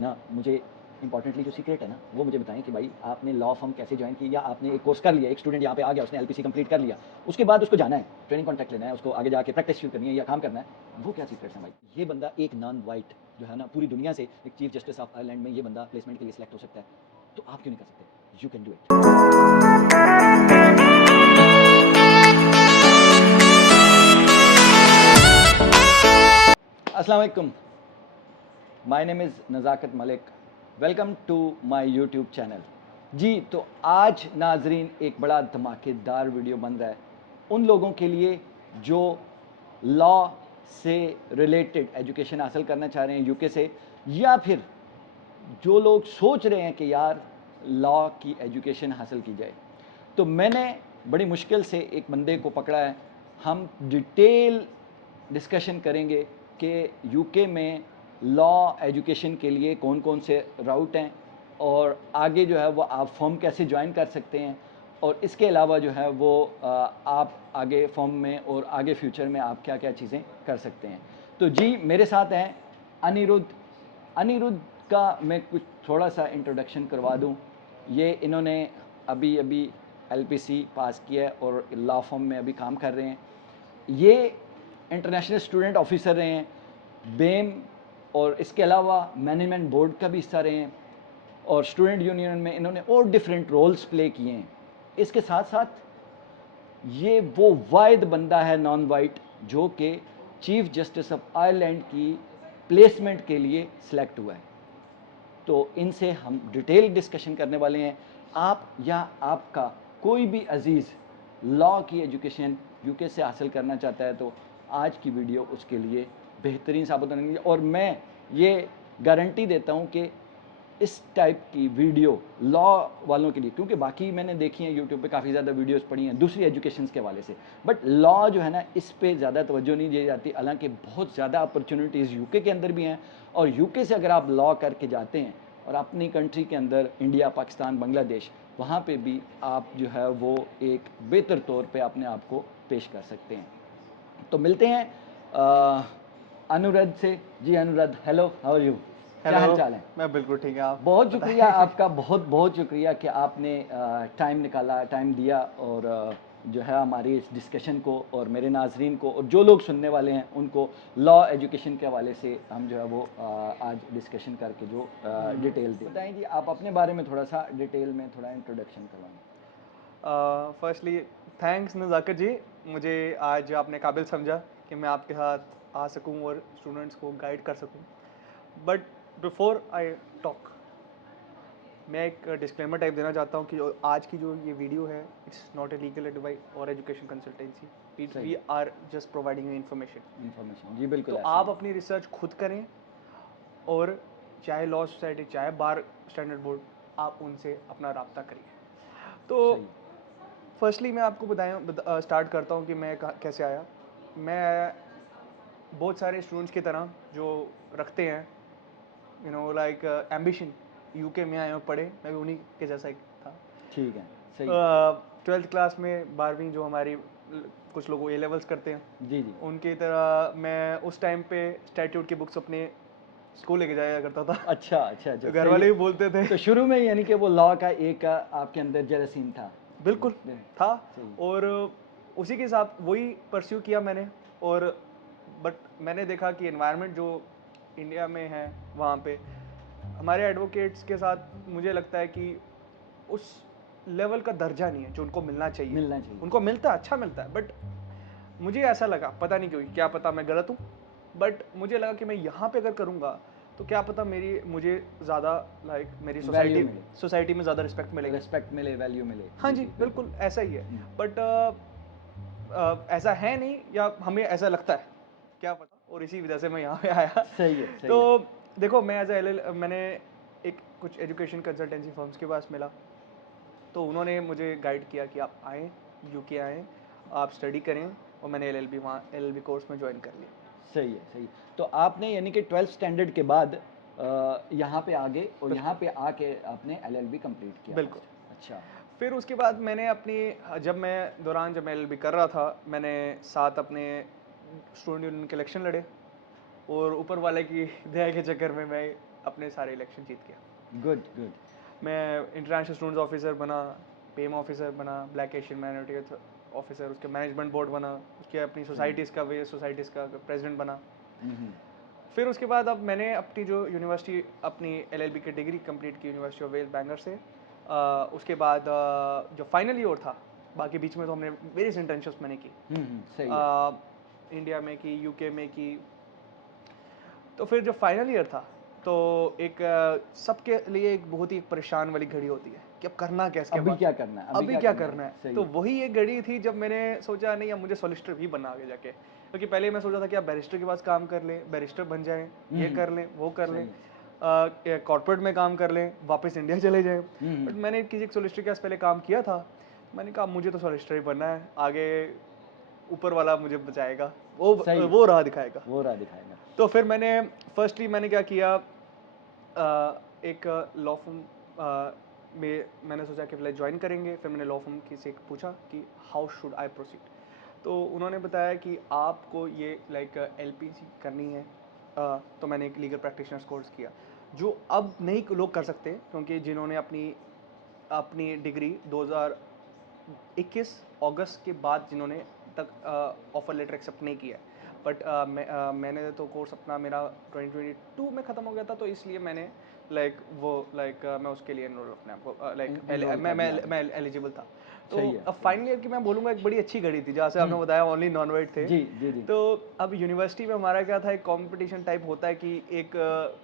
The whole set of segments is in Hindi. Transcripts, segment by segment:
ना मुझे इम्पोर्टेंटली जो सीक्रेट है ना, वो मुझे बताएँ कि भाई आपने लॉ फर्म कैसे जॉइन की या आपने एक कोर्स कर लिया, एक स्टूडेंट यहाँ पे आ गया, उसने एलपीसी कंप्लीट कर लिया, उसके बाद उसको जाना है, ट्रेनिंग कॉन्ट्रैक्ट लेना है, उसको आगे जाके प्रैक्टिस शुरू करनी है या काम करना है, वो क्या सीक्रेट्स हैं भाई? ये बंदा एक नॉन व्हाइट जो है ना पूरी दुनिया से एक चीफ जस्टिस ऑफ आयरलैंड में ये बंदा प्लेसमेंट के लिए सिलेक्ट हो सकता है, तो आप क्यों नहीं कर सकते? You can do it. अस्सलाम वालेकुम। My name is Nazakat Malik. Welcome to my YouTube channel. जी, तो आज नाजरीन एक बड़ा धमाकेदार वीडियो बन रहा है उन लोगों के लिए जो लॉ से रिलेटेड एजुकेशन हासिल करना चाह रहे हैं यूके से, या फिर जो लोग सोच रहे हैं कि यार लॉ की एजुकेशन हासिल की जाए। तो मैंने बड़ी मुश्किल से एक बंदे को पकड़ा है। हम डिटेल डिस्कशन करेंगे कि यूके में लॉ एजुकेशन के लिए कौन कौन से राउट हैं और आगे जो है वो आप फॉर्म कैसे ज्वाइन कर सकते हैं, और इसके अलावा जो है वो आप आगे फॉर्म में और आगे फ्यूचर में आप क्या क्या चीज़ें कर सकते हैं। तो जी मेरे साथ हैं अनिरुद्ध। अनिरुद्ध का मैं कुछ थोड़ा सा इंट्रोडक्शन करवा दूं। ये इन्होंने अभी अभी एलपीसी पास किया है और लॉ फर्म में अभी काम कर रहे हैं। ये इंटरनेशनल स्टूडेंट ऑफिसर रहे हैं बेम, और इसके अलावा मैनेजमेंट बोर्ड का भी हिस्सा रहे हैं, और स्टूडेंट यूनियन में इन्होंने और डिफरेंट रोल्स प्ले किए हैं। इसके साथ साथ ये वो वाहिद बंदा है नॉन वाइट जो कि चीफ जस्टिस ऑफ आयरलैंड की प्लेसमेंट के लिए सिलेक्ट हुआ है। तो इनसे हम डिटेल डिस्कशन करने वाले हैं। आप या आपका कोई भी अजीज़ लॉ की एजुकेशन यूके से हासिल करना चाहता है तो आज की वीडियो उसके लिए बेहतरीन साबित होने वाली है। और मैं ये गारंटी देता हूँ कि इस टाइप की वीडियो लॉ वालों के लिए, क्योंकि बाकी मैंने देखी हैं यूट्यूब पे काफ़ी ज़्यादा वीडियोस पढ़ी हैं दूसरी एजुकेशन के हवाले से, बट लॉ जो है ना इस पे ज़्यादा तवज्जो नहीं दी जाती। हालांकि बहुत ज़्यादा अपॉर्चुनिटीज़ यूके के अंदर भी हैं, और यूके से अगर आप लॉ करके जाते हैं और अपनी कंट्री के अंदर इंडिया, पाकिस्तान, बांग्लादेश, वहाँ पे भी आप जो है वो एक बेहतर तौर पे अपने आप को पेश कर सकते हैं। तो मिलते हैं अनुराध से। जी Anuradha, hello, how are you? क्या हेलो। हाल चाल है? मैं बिल्कुल ठीक है, आप बहुत शुक्रिया बताएं। आपका, बहुत बहुत शुक्रिया कि आपने टाइम निकाला, टाइम दिया, और जो है हमारी इस डिस्कशन को और मेरे नाजरीन को और जो लोग सुनने वाले हैं उनको लॉ एजुकेशन के हवाले से हम जो है वो आज डिस्कशन करके जो डिटेल दें। बताएं जी, आप अपने बारे में थोड़ा सा डिटेल में थोड़ा इंट्रोडक्शन करवाएं। फर्स्टली थैंक्स नज़ाकत जी, मुझे आज आपने काबिल समझा कि मैं आपके साथ आ सकूं और स्टूडेंट्स को गाइड कर सकूं। बट बिफोर आई टॉक, मैं एक डिस्क्लेमर टाइप देना चाहता हूं कि आज की जो ये वीडियो है, it's not a legal advice और एजुकेशन कंसल्टेंसी। सही वी है, are just providing you information. Information जी बिल्कुल तो ऐसे ही आप है। अपनी रिसर्च खुद करें, और चाहे लॉ सोसाइटी चाहे बार स्टैंडर्ड बोर्ड, आप उनसे अपना राब्ता करिए। तो सही है। फर्स्टली मैं आपको स्टार्ट करता हूँ कि मैं कैसे आया। मैं आया बहुत सारे स्टूडेंट्स की तरह जो रखते हैं लाइक एम्बिशन, यूके में आए और पढ़े, मैं भी उन्हीं के जैसा एक था। ठीक है, सही है। 12th क्लास में 12वीं जो हमारी कुछ लोग ए लेवल्स करते हैं, जी जी। उनकी तरह मैं उस टाइम पे स्टैट्यूट की बुक्स अपने स्कूल लेके जाया करता था। अच्छा अच्छा अच्छा, तो घर सही है। वाले भी बोलते थे। तो शुरू में यानी कि वो लॉ का एक आपके अंदर जरासीम था। बिल्कुल था। सही है। और उसी के साथ वही परस्यू किया मैंने। और बट मैंने देखा कि एनवायरनमेंट जो इंडिया में है, वहाँ पे हमारे एडवोकेट्स के साथ मुझे लगता है कि उस लेवल का दर्जा नहीं है जो उनको मिलना चाहिए। मिलना चाहिए। उनको मिलता है, अच्छा मिलता है, बट मुझे ऐसा लगा, पता नहीं क्यों, क्या पता मैं गलत हूँ, बट मुझे लगा कि मैं यहाँ पे अगर करूँगा तो क्या पता मुझे ज़्यादा मेरी वैल्यू सोसाइटी मिले, सोसाइटी में ज़्यादा रिस्पेक्ट मिलेगी। रिस्पेक्ट मिले, वैल्यू मिले। हाँ जी जी, जी बिल्कुल। बिल्कुल ऐसा ही है। हम्म। बट ऐसा है नहीं, या हमें ऐसा लगता है, क्या पता, और इसी वजह से मैं यहाँ पे आया। सही है, सही तो है। देखो, मैं एज एल मैंने एक कुछ एजुकेशन कंसल्टेंसी फर्म्स के पास मिला, तो उन्होंने मुझे गाइड किया कि आप आएँ, यूके आएँ, आप स्टडी करें, और मैंने एलएलबी वहाँ एलएलबी कोर्स में ज्वाइन कर लिया। सही है, सही। तो आपने यानी कि 12th स्टैंडर्ड के बाद यहाँ पे आ गए और यहाँ बिल्कुल, पे आके आपने एलएलबी कंप्लीट किया बिल्कुल। फर्स्ट। अच्छा। फिर उसके बाद मैंने जब मैं एलएलबी कर रहा था, मैंने साथ अपने स्टूडेंट यूनियन के इलेक्शन लड़े, और ऊपर वाले की दया के चक्कर में मैं अपने सारे इलेक्शन जीत गया। Good good. मैं इंटरनेशनल स्टूडेंट्स ऑफिसर बना, पेम ऑफिसर बना, ब्लैक एशियन माइनॉरिटी ऑफिसर, उसके मैनेजमेंट बोर्ड बना, उसके अपनी सोसाइटीज़ का वेरियस सोसाइटीज़ का प्रेसिडेंट बना। फिर उसके बाद अब मैंने अपनी जो यूनिवर्सिटी अपनी LLB की डिग्री कंप्लीट की यूनिवर्सिटी ऑफ वेल्स बैंगलोर से। उसके बाद जो फाइनल ईयर था, बाकी बीच में तो हमने वेरियस इंटर्नशिप्स मैंने की, सही है। इंडिया में की, यूके में की। तो फिर जो फाइनल ईयर था तो एक सबके लिए एक बहुत ही एक परेशान वाली घड़ी होती है कि अब करना क्या इसके अभी बाद, क्या करना है, अभी क्या करना है। सही तो है। वही एक घड़ी थी जब मैंने सोचा नहीं अब मुझे सॉलिसिटर भी बनना आगे जाके, क्योंकि पहले मैं सोचा था कि आप बैरिस्टर के पास काम कर लें, बैरिस्टर बन जाएं, ये कर लें, वो कर लें, कॉर्पोरेट में काम कर लें, वापस इंडिया चले जाएं। बट मैंने किसी सॉलिसिटर के पास पहले काम किया था, मैंने कहा मुझे तो सॉलिसिटर ही बनना है, आगे ऊपर वाला मुझे बचाएगा, वो राह दिखाएगा, वो राह दिखाएगा। तो फिर मैंने फर्स्टली मैंने क्या किया, एक लॉ फर्म में मैंने सोचा कि पहले ज्वाइन करेंगे। फिर मैंने लॉ फर्म की से पूछा कि हाउ शुड आई प्रोसीड, तो उन्होंने बताया कि आपको ये लाइक LPC करनी है। तो मैंने एक लीगल प्रैक्टिशनर्स कोर्स किया, जो अब नहीं लोग कर सकते, क्योंकि जिन्होंने अपनी अपनी डिग्री 2021 अगस्त के बाद जिन्होंने तक ऑफर लेटर एक्सेप्ट नहीं किया, बट मैंने तो कोर्स अपना मेरा 2022 में ख़त्म हो गया था, तो इसलिए मैंने मैं उसके लिए एनरोल अपने आप को मैं एलिजिबल था। तो अब फाइनल ईयर की मैं बोलूँगा एक बड़ी अच्छी घड़ी थी, जहाँ से आपने बताया ओनली नॉन वाइट थे। जी। तो अब यूनिवर्सिटी में हमारा क्या था, एक कंपटीशन टाइप होता है कि एक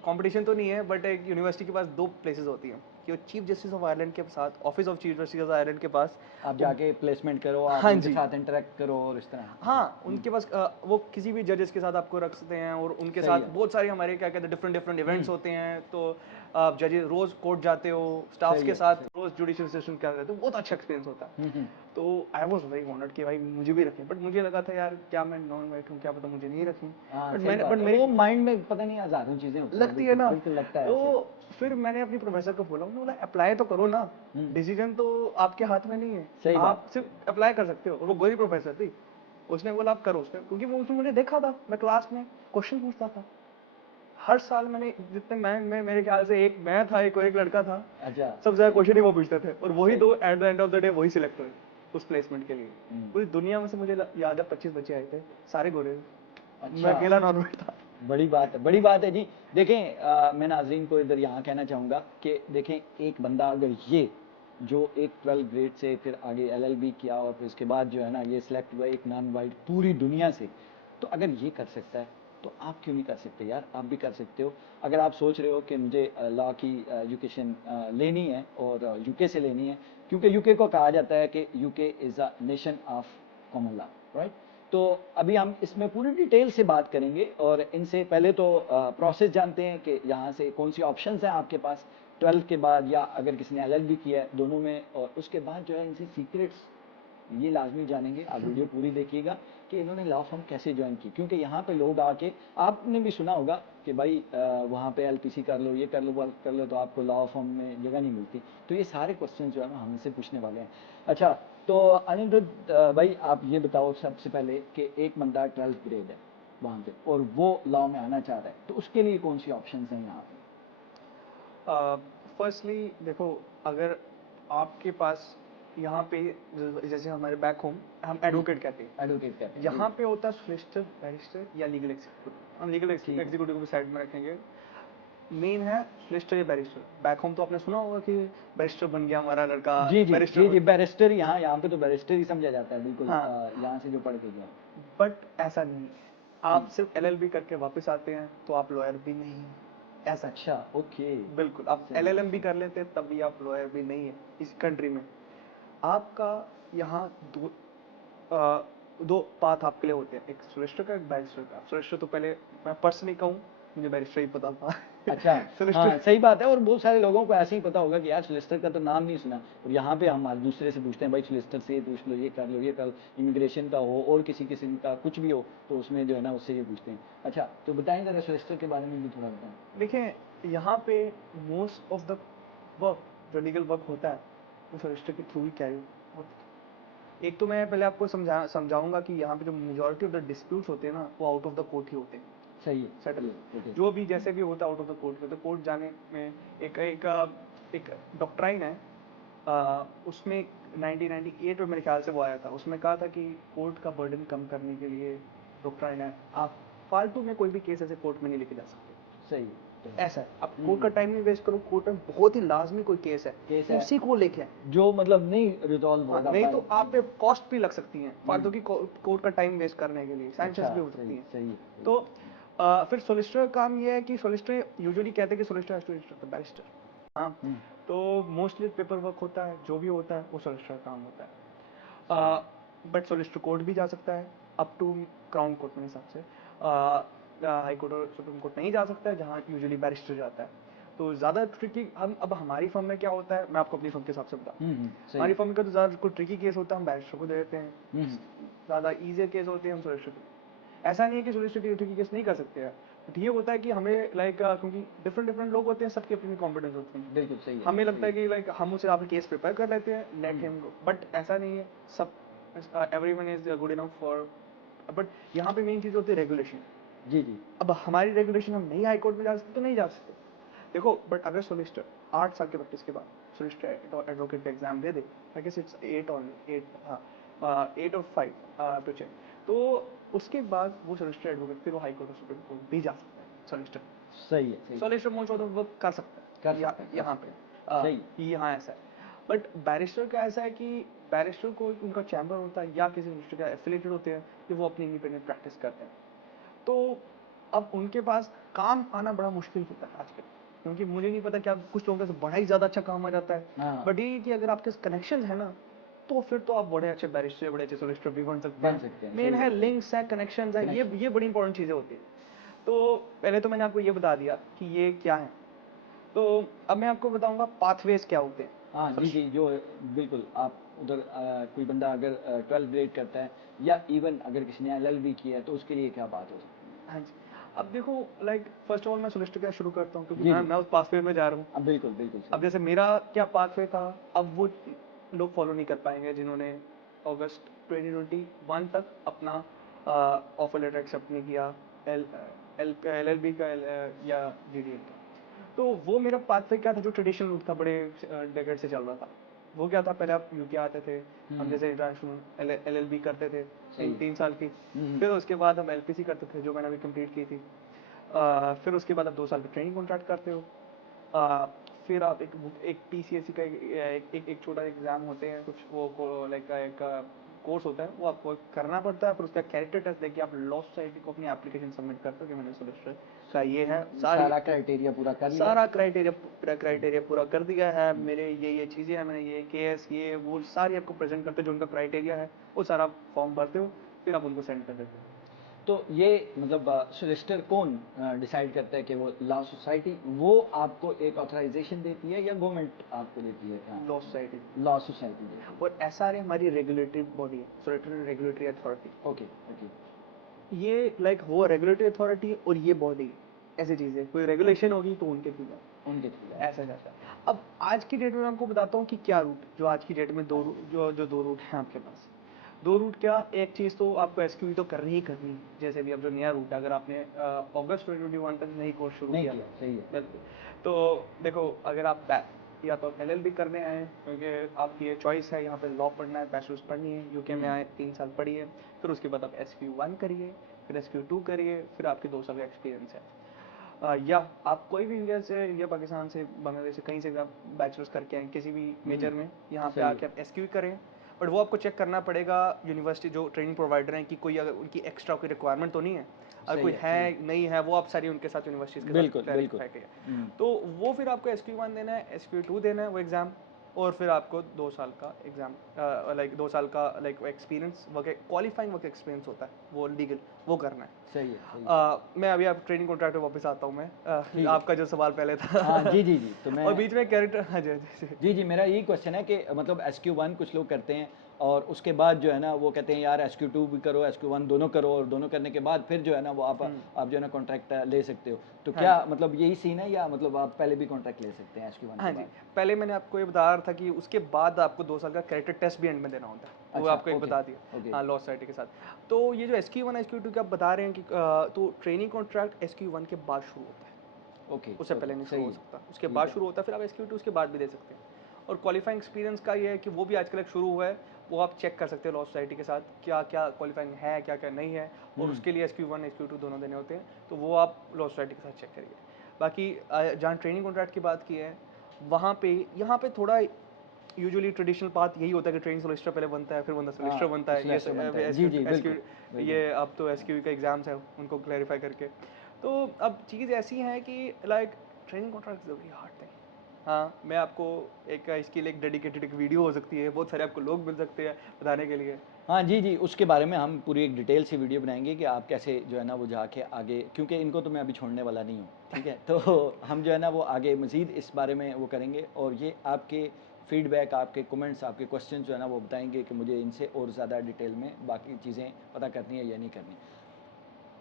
कंपटीशन तो नहीं है, बट एक यूनिवर्सिटी के पास 2 प्लेसेस होती हैं कि वो चीफ जस्टिस ऑफ आयरलैंड के साथ, office of chief justice of Ireland के पास आप जाके प्लेसमेंट करो, आप हाँ उनके जी, साथ इंटरेक्ट करो और इस तरह। हाँ उनके पास वो किसी भी जजेस के साथ आपको रख सकते हैं, और उनके सही साथ है। बहुत सारे हमारे क्या कहते हैं डिफरेंट इवेंट्स होते हैं। तो आप जजेस रोज कोर्ट जाते हो, स्टाफ सही के है, साथ रोज जुडिशियल सेशन क्या रहते हो, बहुत अच्छा एक्सपीरियंस होता है। तो आई वाज वेरी ऑनर्ड कि भाई मुझे भी रखें, बट मुझे लगा था यार क्या मैं नॉन वाइट हूँ, क्या पता मुझे नहीं रखें। बट मेरे माइंड में पता नहीं आजाद चीजें होती लगती है ना, बिल्कुल लगता है तो फिर मैंने अपनी प्रोफेसर को बोला, उन्होंने बोला अप्लाई तो करो ना, डिसीजन तो आपके हाथ में नहीं है, सही आप सिर्फ अप्लाई कर सकते हो। और वो गोरी प्रोफेसर थी, उसने बोला आप करो उसने, क्योंकि वो उसने मुझे देखा था, मैं क्लास में क्वेश्चन पूछता था हर साल। मैंने जितने मैं मेरे ख्याल से एक मैं था, एक और एक लड़का था, अच्छा। सबसे ज्यादा क्वेश्चन ही वो पूछते थे, और वही दो at the end of the day वही सिलेक्ट हुए उस प्लेसमेंट के लिए। पूरी दुनिया में से मुझे याद है 25 बच्चे आए थे, सारे गोरे थे, मैं अकेला नॉन वाइट था। बड़ी बात है जी। देखें, मैं नाज़रीन को इधर यहाँ कहना चाहूँगा कि देखें, एक बंदा अगर ये जो एक 12 ग्रेड से फिर आगे LLB किया और फिर उसके बाद जो है ना ये सिलेक्ट हुआ एक नॉन वाइट पूरी दुनिया से, तो अगर ये कर सकता है तो आप क्यों नहीं कर सकते यार, आप भी कर सकते हो। अगर आप सोच रहे हो कि मुझे लॉ की एजुकेशन लेनी है और UK से लेनी है, क्योंकि UK को कहा जाता है कि UK is a nation of common law, right. तो अभी हम इसमें पूरी डिटेल से बात करेंगे, और इनसे पहले तो प्रोसेस जानते हैं कि यहाँ से कौन सी ऑप्शंस हैं आपके पास 12 के बाद, या अगर किसी ने LLB किया है दोनों में, और उसके बाद जो है इनसे सीक्रेट्स ये लाजमी जानेंगे। आप वीडियो पूरी देखिएगा कि इन्होंने लॉ फर्म कैसे ज्वाइन की, क्योंकि यहाँ पे लोग आके, आपने भी सुना होगा कि भाई वहाँ पे LPC कर लो, ये कर लो, वो कर लो, तो आपको लॉ फर्म में जगह नहीं मिलती। तो ये सारे क्वेश्चन जो है ना हमसे पूछने वाले हैं। अच्छा, तो अनिरुद्ध भाई आप ये बताओ सबसे पहले कि एक बंदा 12th ग्रेड है वहाँ पे और वो लॉ में आना चाह रहा है, तो उसके लिए कौन सी ऑप्शन हैं यहाँ पे? फर्स्टली देखो, अगर आपके पास यहाँ पे जैसे हमारे बैक होम हम एडवोकेट कहते हैं, एडवोकेट कहते हैं, यहाँ पे होता है सोलिसिटर, बैरिस्टर या लीगल एग्जीक्यूटिव। हम लीगल एग्जीक्यूटिव को साइड में रखेंगे, मेन है सोलिसिटर या बैरिस्टर। बैक होम तो आपने सुना होगा कि बैरिस्टर बन गया हमारा लड़का, जी बैरिस्टर बैरिस्टर, यहाँ पे तो बैरिस्टर ही समझा जाता है बिल्कुल। हाँ, यहाँ से जो पढ़ के गया। बट ऐसा नहीं है, आप सिर्फ LLB करके वापस आते हैं तो आप लॉयर भी नहीं है, ऐसा है। अच्छा, ओके। बिल्कुल, आप LLM भी कर लेते हैं तब भी आप लॉयर भी नहीं है इस कंट्री में। आपका यहाँ दो पाथ आपके लिए होते हैं, एक सोलिसिटर का, एक बैरिस्टर का। सोलिसिटर तो पहले मैं पर्सनली कहूँ, मुझे बैरिस्टर ही पता था। अच्छा, सोलिसिटर हाँ सही बात है, और बहुत सारे लोगों को ऐसे ही पता होगा कि यार सोलिसिटर का तो नाम नहीं सुना, और यहाँ पे हम दूसरे से पूछते हैं भाई सोलिसिटर से ये पूछ लो, ये कर लो, ये कर लो, इमिग्रेशन का हो और किसी किस्म का कुछ भी हो, तो उसमें जो है ना उससे ये पूछते हैं। अच्छा, तो बताएं जरा सोलिसिटर के बारे में भी थोड़ा बताएं। देखें, यहाँ पे मोस्ट ऑफ द वर्क जो लीगल वर्क होता है वो सोलिसिटर के थ्रू ही कैरी होता है। एक तो मैं पहले आपको समझाऊंगा कि यहाँ पे जो मेजॉरिटी ऑफ द डिस्प्यूट्स होते हैं ना वो आउट ऑफ द कोर्ट ही होते हैं। सही है, सेटल ओके। जो भी जैसे भी होता आउट ऑफ द कोर्ट में, तो कोर्ट जाने में एक एक एक डॉक्ट्राइन है, उसमें 1998 में मेरे ख्याल से वो आया था, उसमें कहा था कि कोर्ट का बर्डन कम करने के लिए डॉक्ट्राइन है, आप फालतू में कोई भी केस ऐसे कोर्ट में नहीं लेके जा सकते। सही है, तो ऐसा है, आप कोर्ट का टाइम नहीं वेस्ट करो, कोर्ट में बहुत ही लाजमी कोई केस है केस तो है। उसी को लेके आए। जो मतलब नहीं रिजॉल्व हाँ, होगा नहीं by- तो आप पे कॉस्ट भी लग सकती है फालतू की, कोर्ट का टाइम वेस्ट करने के लिए सैंक्शंस अच्छा, भी हो सही सकती है। सही है। तो फिर सोलिसिटर का काम ये है कि सोलिसिटर यूजुअली कहते हैं कि solicitor has to instruct the barrister. हाँ, तो मोस्टली पेपर वर्क होता है, जो भी होता है वो सोलिसिटर का काम होता है। बट सोलिसिटर कोर्ट भी जा सकता है अप टू क्राउन कोर्ट मेरे हिसाब से। हाई कोर्ट और सुप्रीम कोर्ट नहीं जा सकता है, जहाँ यूजुअली बैरिस्टर जाता है। तो ज़्यादा ट्रिकी हम अब हमारी फर्म में क्या होता है, मैं आपको अपनी फर्म के हिसाब से बताऊँ। सही हमारी है। फर्म का तो ज़्यादा कोई ट्रिकी केस होता है हम बैरिस्टर को दे देते हैं, हम्म, ज़्यादा ईजी केस होते हैं हम सोलिसिटर को। ऐसा नहीं है कि सोलिसिटर ट्रिकी केस नहीं कर सकते हैं, बट ये होता है कि हमें लाइक क्योंकि डिफरेंट डिफरेंट लोग होते हैं, सबकी अपनी कॉम्पिटेंस होती है। बिल्कुल सही है। हमें लगता है कि लाइक हम उसे आप केस प्रिपेयर कर लेते हैं, लेट हिम गो, बट ऐसा नहीं है। सब everyone is good enough for, but यहाँ पे मेन चीज़ होती है रेगुलेशन। जी जी। अब हमारी रेगुलेशन, हम नहीं हाई कोर्ट में जा सकते तो नहीं जा सकते। देखो, बट अगर सोलिसिटर 8 साल के प्रैक्टिस के बाद सोलिसिटर एडवोकेट का एग्जाम दे दे, आई गेस इट्स 8 ऑन 8, हाँ 8 और 5 टू चेक, तो उसके बाद वो सोलिसिटर एडवोकेट फिर वो हाई कोर्ट और सुप्रीम कोर्ट भी जा सकता है। सोलिसिटर सही है, सही। Solicitor most of the work कर सकता कर है सकता है, कर यहाँ सकता पे। सही। यहाँ ऐसा है, बट बैरिस्टर का ऐसा है कि बैरिस्टर को उनका चैम्बर होता है या किसी मिनिस्टर का एफिलेटेड होते हैं, कि वो अपनी इंडिपेंडेंट प्रैक्टिस करते हैं। तो अब उनके पास काम आना बड़ा मुश्किल होता है आजकल, क्योंकि मुझे नहीं पता क्या कुछ लोगों का बड़ा ही ज़्यादा अच्छा काम आ जाता है, हाँ। बट ये कि अगर आपके कनेक्शन है ना, तो फिर तो आप बड़े अच्छे बैरिस्टर, बड़े अच्छे सोलिसिटर भी बन सकते बन सकते हैं। हैं, मेन सही है है। लिंक्स है, कनेक्शंस है, ये बड़ी इंपॉर्टेंट चीज़ें होती है। तो पहले तो मैंने आपको ये बता दिया कि ये क्या है, तो अब मैं आपको बताऊंगा पाथवेज क्या होते हैं। हाँ जी जी, जो बिल्कुल आप उधर कोई बंदा अगर 12th ग्रेड करता है या इवन अगर किसी ने LLB किया है तो उसके लिए क्या बात हो सकती है? हाँ जी, अब देखो लाइक फर्स्ट ऑफ ऑल मैं सोलिसिटर का शुरू करता हूँ, क्योंकि जी, मैं जी। मैं उस पाथवे में जा रहा हूँ। अब बिल्कुल बिल्कुल अब सही। जैसे मेरा क्या पाथवे था, अब वो लोग फॉलो नहीं कर पाएंगे जिन्होंने अगस्त 2021 तक अपना ऑफर लेटर एक्सेप्ट नहीं किया, LLB का या GDL का। तो वो मेरा पाथवे क्या था, जो ट्रेडिशनल रूट था, बड़े डेकेड से चल रहा था। वो क्या था, पहले आप यूके आते थे, हम जैसे इंटरनेशनल LLB करते थे सही। 3 साल की, हम्म। फिर उसके बाद हम LPC करते थे, जो मैंने अभी कंप्लीट की थी। फिर उसके बाद आप 2 साल की ट्रेनिंग कॉन्ट्रैक्ट करते हो। फिर आप एक PCSE का एक छोटा एग्जाम होते हैं कुछ, वो लाइक एक कोर्स होता है, वो आपको करना पड़ता है। फिर उसका कैरेक्टर टेस्ट देके आप लॉ सोसाइटी को अपनी एप्लीकेशन सबमिट करते हो कि मैंने सोलिसिटर का ये है सारा क्राइटेरिया पूरा कर लिया। सारा क्राइटेरिया पूरा कर दिया है, मेरे ये चीज़ें हैं, मैंने ये केस ये वो सारी आपको प्रेजेंट करते हो, जो उनका क्राइटेरिया है वो सारा फॉर्म भरते हो, फिर आप उनको सेंड कर देते हो। तो ये मतलब सोलिसिटर कौन डिसाइड करता है कि वो लॉ सोसाइटी वो आपको एक ऑथराइजेशन देती है या गवर्नमेंट आपको देती है? क्या लॉ सोसाइटी लॉ सोसाइटी देती है? और SRA हमारी रेगुलेटरी बॉडी है, solicitor regulatory authority. Okay okay. ये लाइक वो रेगुलेटरी अथॉरिटी और ये बॉडी ऐसी चीज़ है, कोई रेगुलेशन होगी तो उनके थ्रू है, उनके थ्रू है। ऐसा जाता है। अब आज की डेट में मैं आपको बताता हूँ कि क्या रूट, जो आज की डेट में दो रूट हैं आपके पास। 2 रूट क्या, एक चीज़ तो आपको SQE तो करनी ही करनी है, जैसे भी अब जो नया रूट है, अगर आपने अगस्त 2021 तक नई कोर्स शुरू नहीं किया किया, सही है। बिल्कुल। तो देखो, अगर आप या तो LLB करने आए, क्योंकि आपकी ये चॉइस है, यहाँ पे लॉ पढ़ना है, बैचलर्स पढ़नी है, यूके में आए 3 साल पढ़िए, फिर उसके बाद आप SQ1 करिए, फिर SQ2 करिए, फिर आपके 2 साल का एक्सपीरियंस है। या आप कोई भी इंडिया पाकिस्तान से बांग्लादेश से कहीं से भी आप बैचलर्स करके आए किसी भी मेजर में, यहाँ पे सही है। आके आप SQE करें, बट वो आपको चेक करना पड़ेगा यूनिवर्सिटी जो ट्रेनिंग प्रोवाइडर हैं कि कोई अगर उनकी एक्स्ट्रा कोई रिक्वायरमेंट तो नहीं है, अगर सही कोई है, है सही नहीं है, वो आप सारी उनके साथ यूनिवर्सिटीज़ के बिल्कुल, साथ बिल्कुल। clarify करिए। तो वो फिर आपको SQ1 देना है, SQ2 देना है वो एग्ज़ाम, और फिर आपको 2 साल का एग्ज़ाम लाइक 2 साल का like experience work qualifying work experience होता है, वो लीगल वो करना है। सही है, सही है। मैं अभी आप ट्रेनिंग कॉन्ट्रैक्ट पे वापस आता हूँ मैं, ठीक है। आपका जो सवाल पहले था। हाँ जी जी जी, तो मैं और बीच में कैरेक्टर, हाँ जी जी जी। जी जी, मेरा यही क्वेश्चन है कि मतलब SQ1 कुछ लोग करते हैं और उसके बाद जो है ना वो कहते हैं यार SQ2 भी करो, SQ1 दोनों करो, और दोनों करने के बाद फिर जो है ना वो आप जो है ना कॉन्ट्रैक्ट ले सकते हो। तो हाँ क्या जी। मतलब यही सीन है, या मतलब आप पहले भी कॉन्ट्रैक्ट ले सकते हैं SQ1 हाँ के जी, बाद? पहले मैंने आपको ये बता रहा था कि उसके बाद आपको 2 साल का कैरेक्टर टेस्ट भी एंड में देना होता है, वो अच्छा, आपको एक ओके, बता दिया। ओके, हाँ, लॉ सोसाइटी के साथ। तो ये जो SQ1, SQ2 की आप बता रहे हैं कि तो ट्रेनिंग कॉन्ट्रैक्ट SQ1 के बाद शुरू होता है, ओके, उससे ओके, पहले नहीं शुरू सही हो है, सकता। उसके ठीक बाद है। शुरू होता है, फिर आप SQ2 उसके बाद भी दे सकते हैं। और क्वालिफाइंग एक्सपीरियंस का ये है कि वो भी आजकल एक शुरू हुआ है, वो आप चेक कर सकते हैं लॉ सोसाइटी के साथ, क्या-क्या क्वालिफाइंग है, क्या-क्या नहीं है, और उसके लिए SQ1, SQ2 दोनों देने होते हैं, तो वो आप लॉ सोसाइटी के साथ चेक करिए। बाकी जहाँ ट्रेनिंग कॉन्ट्रैक्ट की बात की है, वहाँ पे यहाँ पे थोड़ा यूजुअली ट्रेडिशनल पाथ यही होता है कि ट्रेनिंग सोलिसिटर पहले बनता है, फिर बंदा सोलिसिटर हाँ, बनता है। ये सोलिसिटर बनता है। जी, एसक्यू जी, एसक्यू बिल्कुल, बिल्कुल। ये अब तो एसक्यू का एग्जाम्स है, उनको क्लैरिफाई करके। तो अब चीज़ ऐसी है कि like training contract is a very hard thing. हाँ, मैं आपको एक इसके लिए एक डेडिकेटेड एक वीडियो हो सकती है, बहुत सारे आपको लोग मिल सकते हैं बताने के लिए। हाँ, जी, जी, उसके बारे में हम पूरी एक डिटेल से वीडियो बनाएँगे कि आप कैसे जो है ना वो जाके आगे, क्योंकि इनको तो मैं अभी छोड़ने वाला नहीं हूँ, ठीक है? तो हम जो है ना वो आगे मज़ीद इस बारे में वो करेंगे, और ये आपके फीडबैक, आपके कमेंट्स, आपके क्वेश्चन जो है ना वो बताएँगे कि मुझे इनसे और ज़्यादा डिटेल में बाकी चीज़ें पता करनी है या नहीं करनी।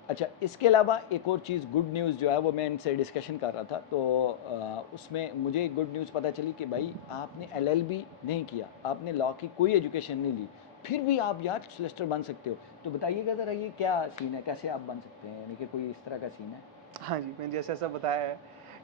अच्छा, इसके अलावा एक और चीज़, गुड न्यूज़ जो है वो मैं इनसे डिस्कशन कर रहा था, तो उसमें मुझे गुड न्यूज़ पता चली कि भाई आपने LLB नहीं किया, आपने लॉ की कोई एजुकेशन नहीं ली, फिर भी आप यार सोलिसिटर बन सकते हो। तो बताइएगा ज़रा ये क्या सीन है, कैसे आप बन सकते हैं, यानी कि कोई इस तरह का सीन है? हाँ जी, मैंने जैसे ऐसा बताया है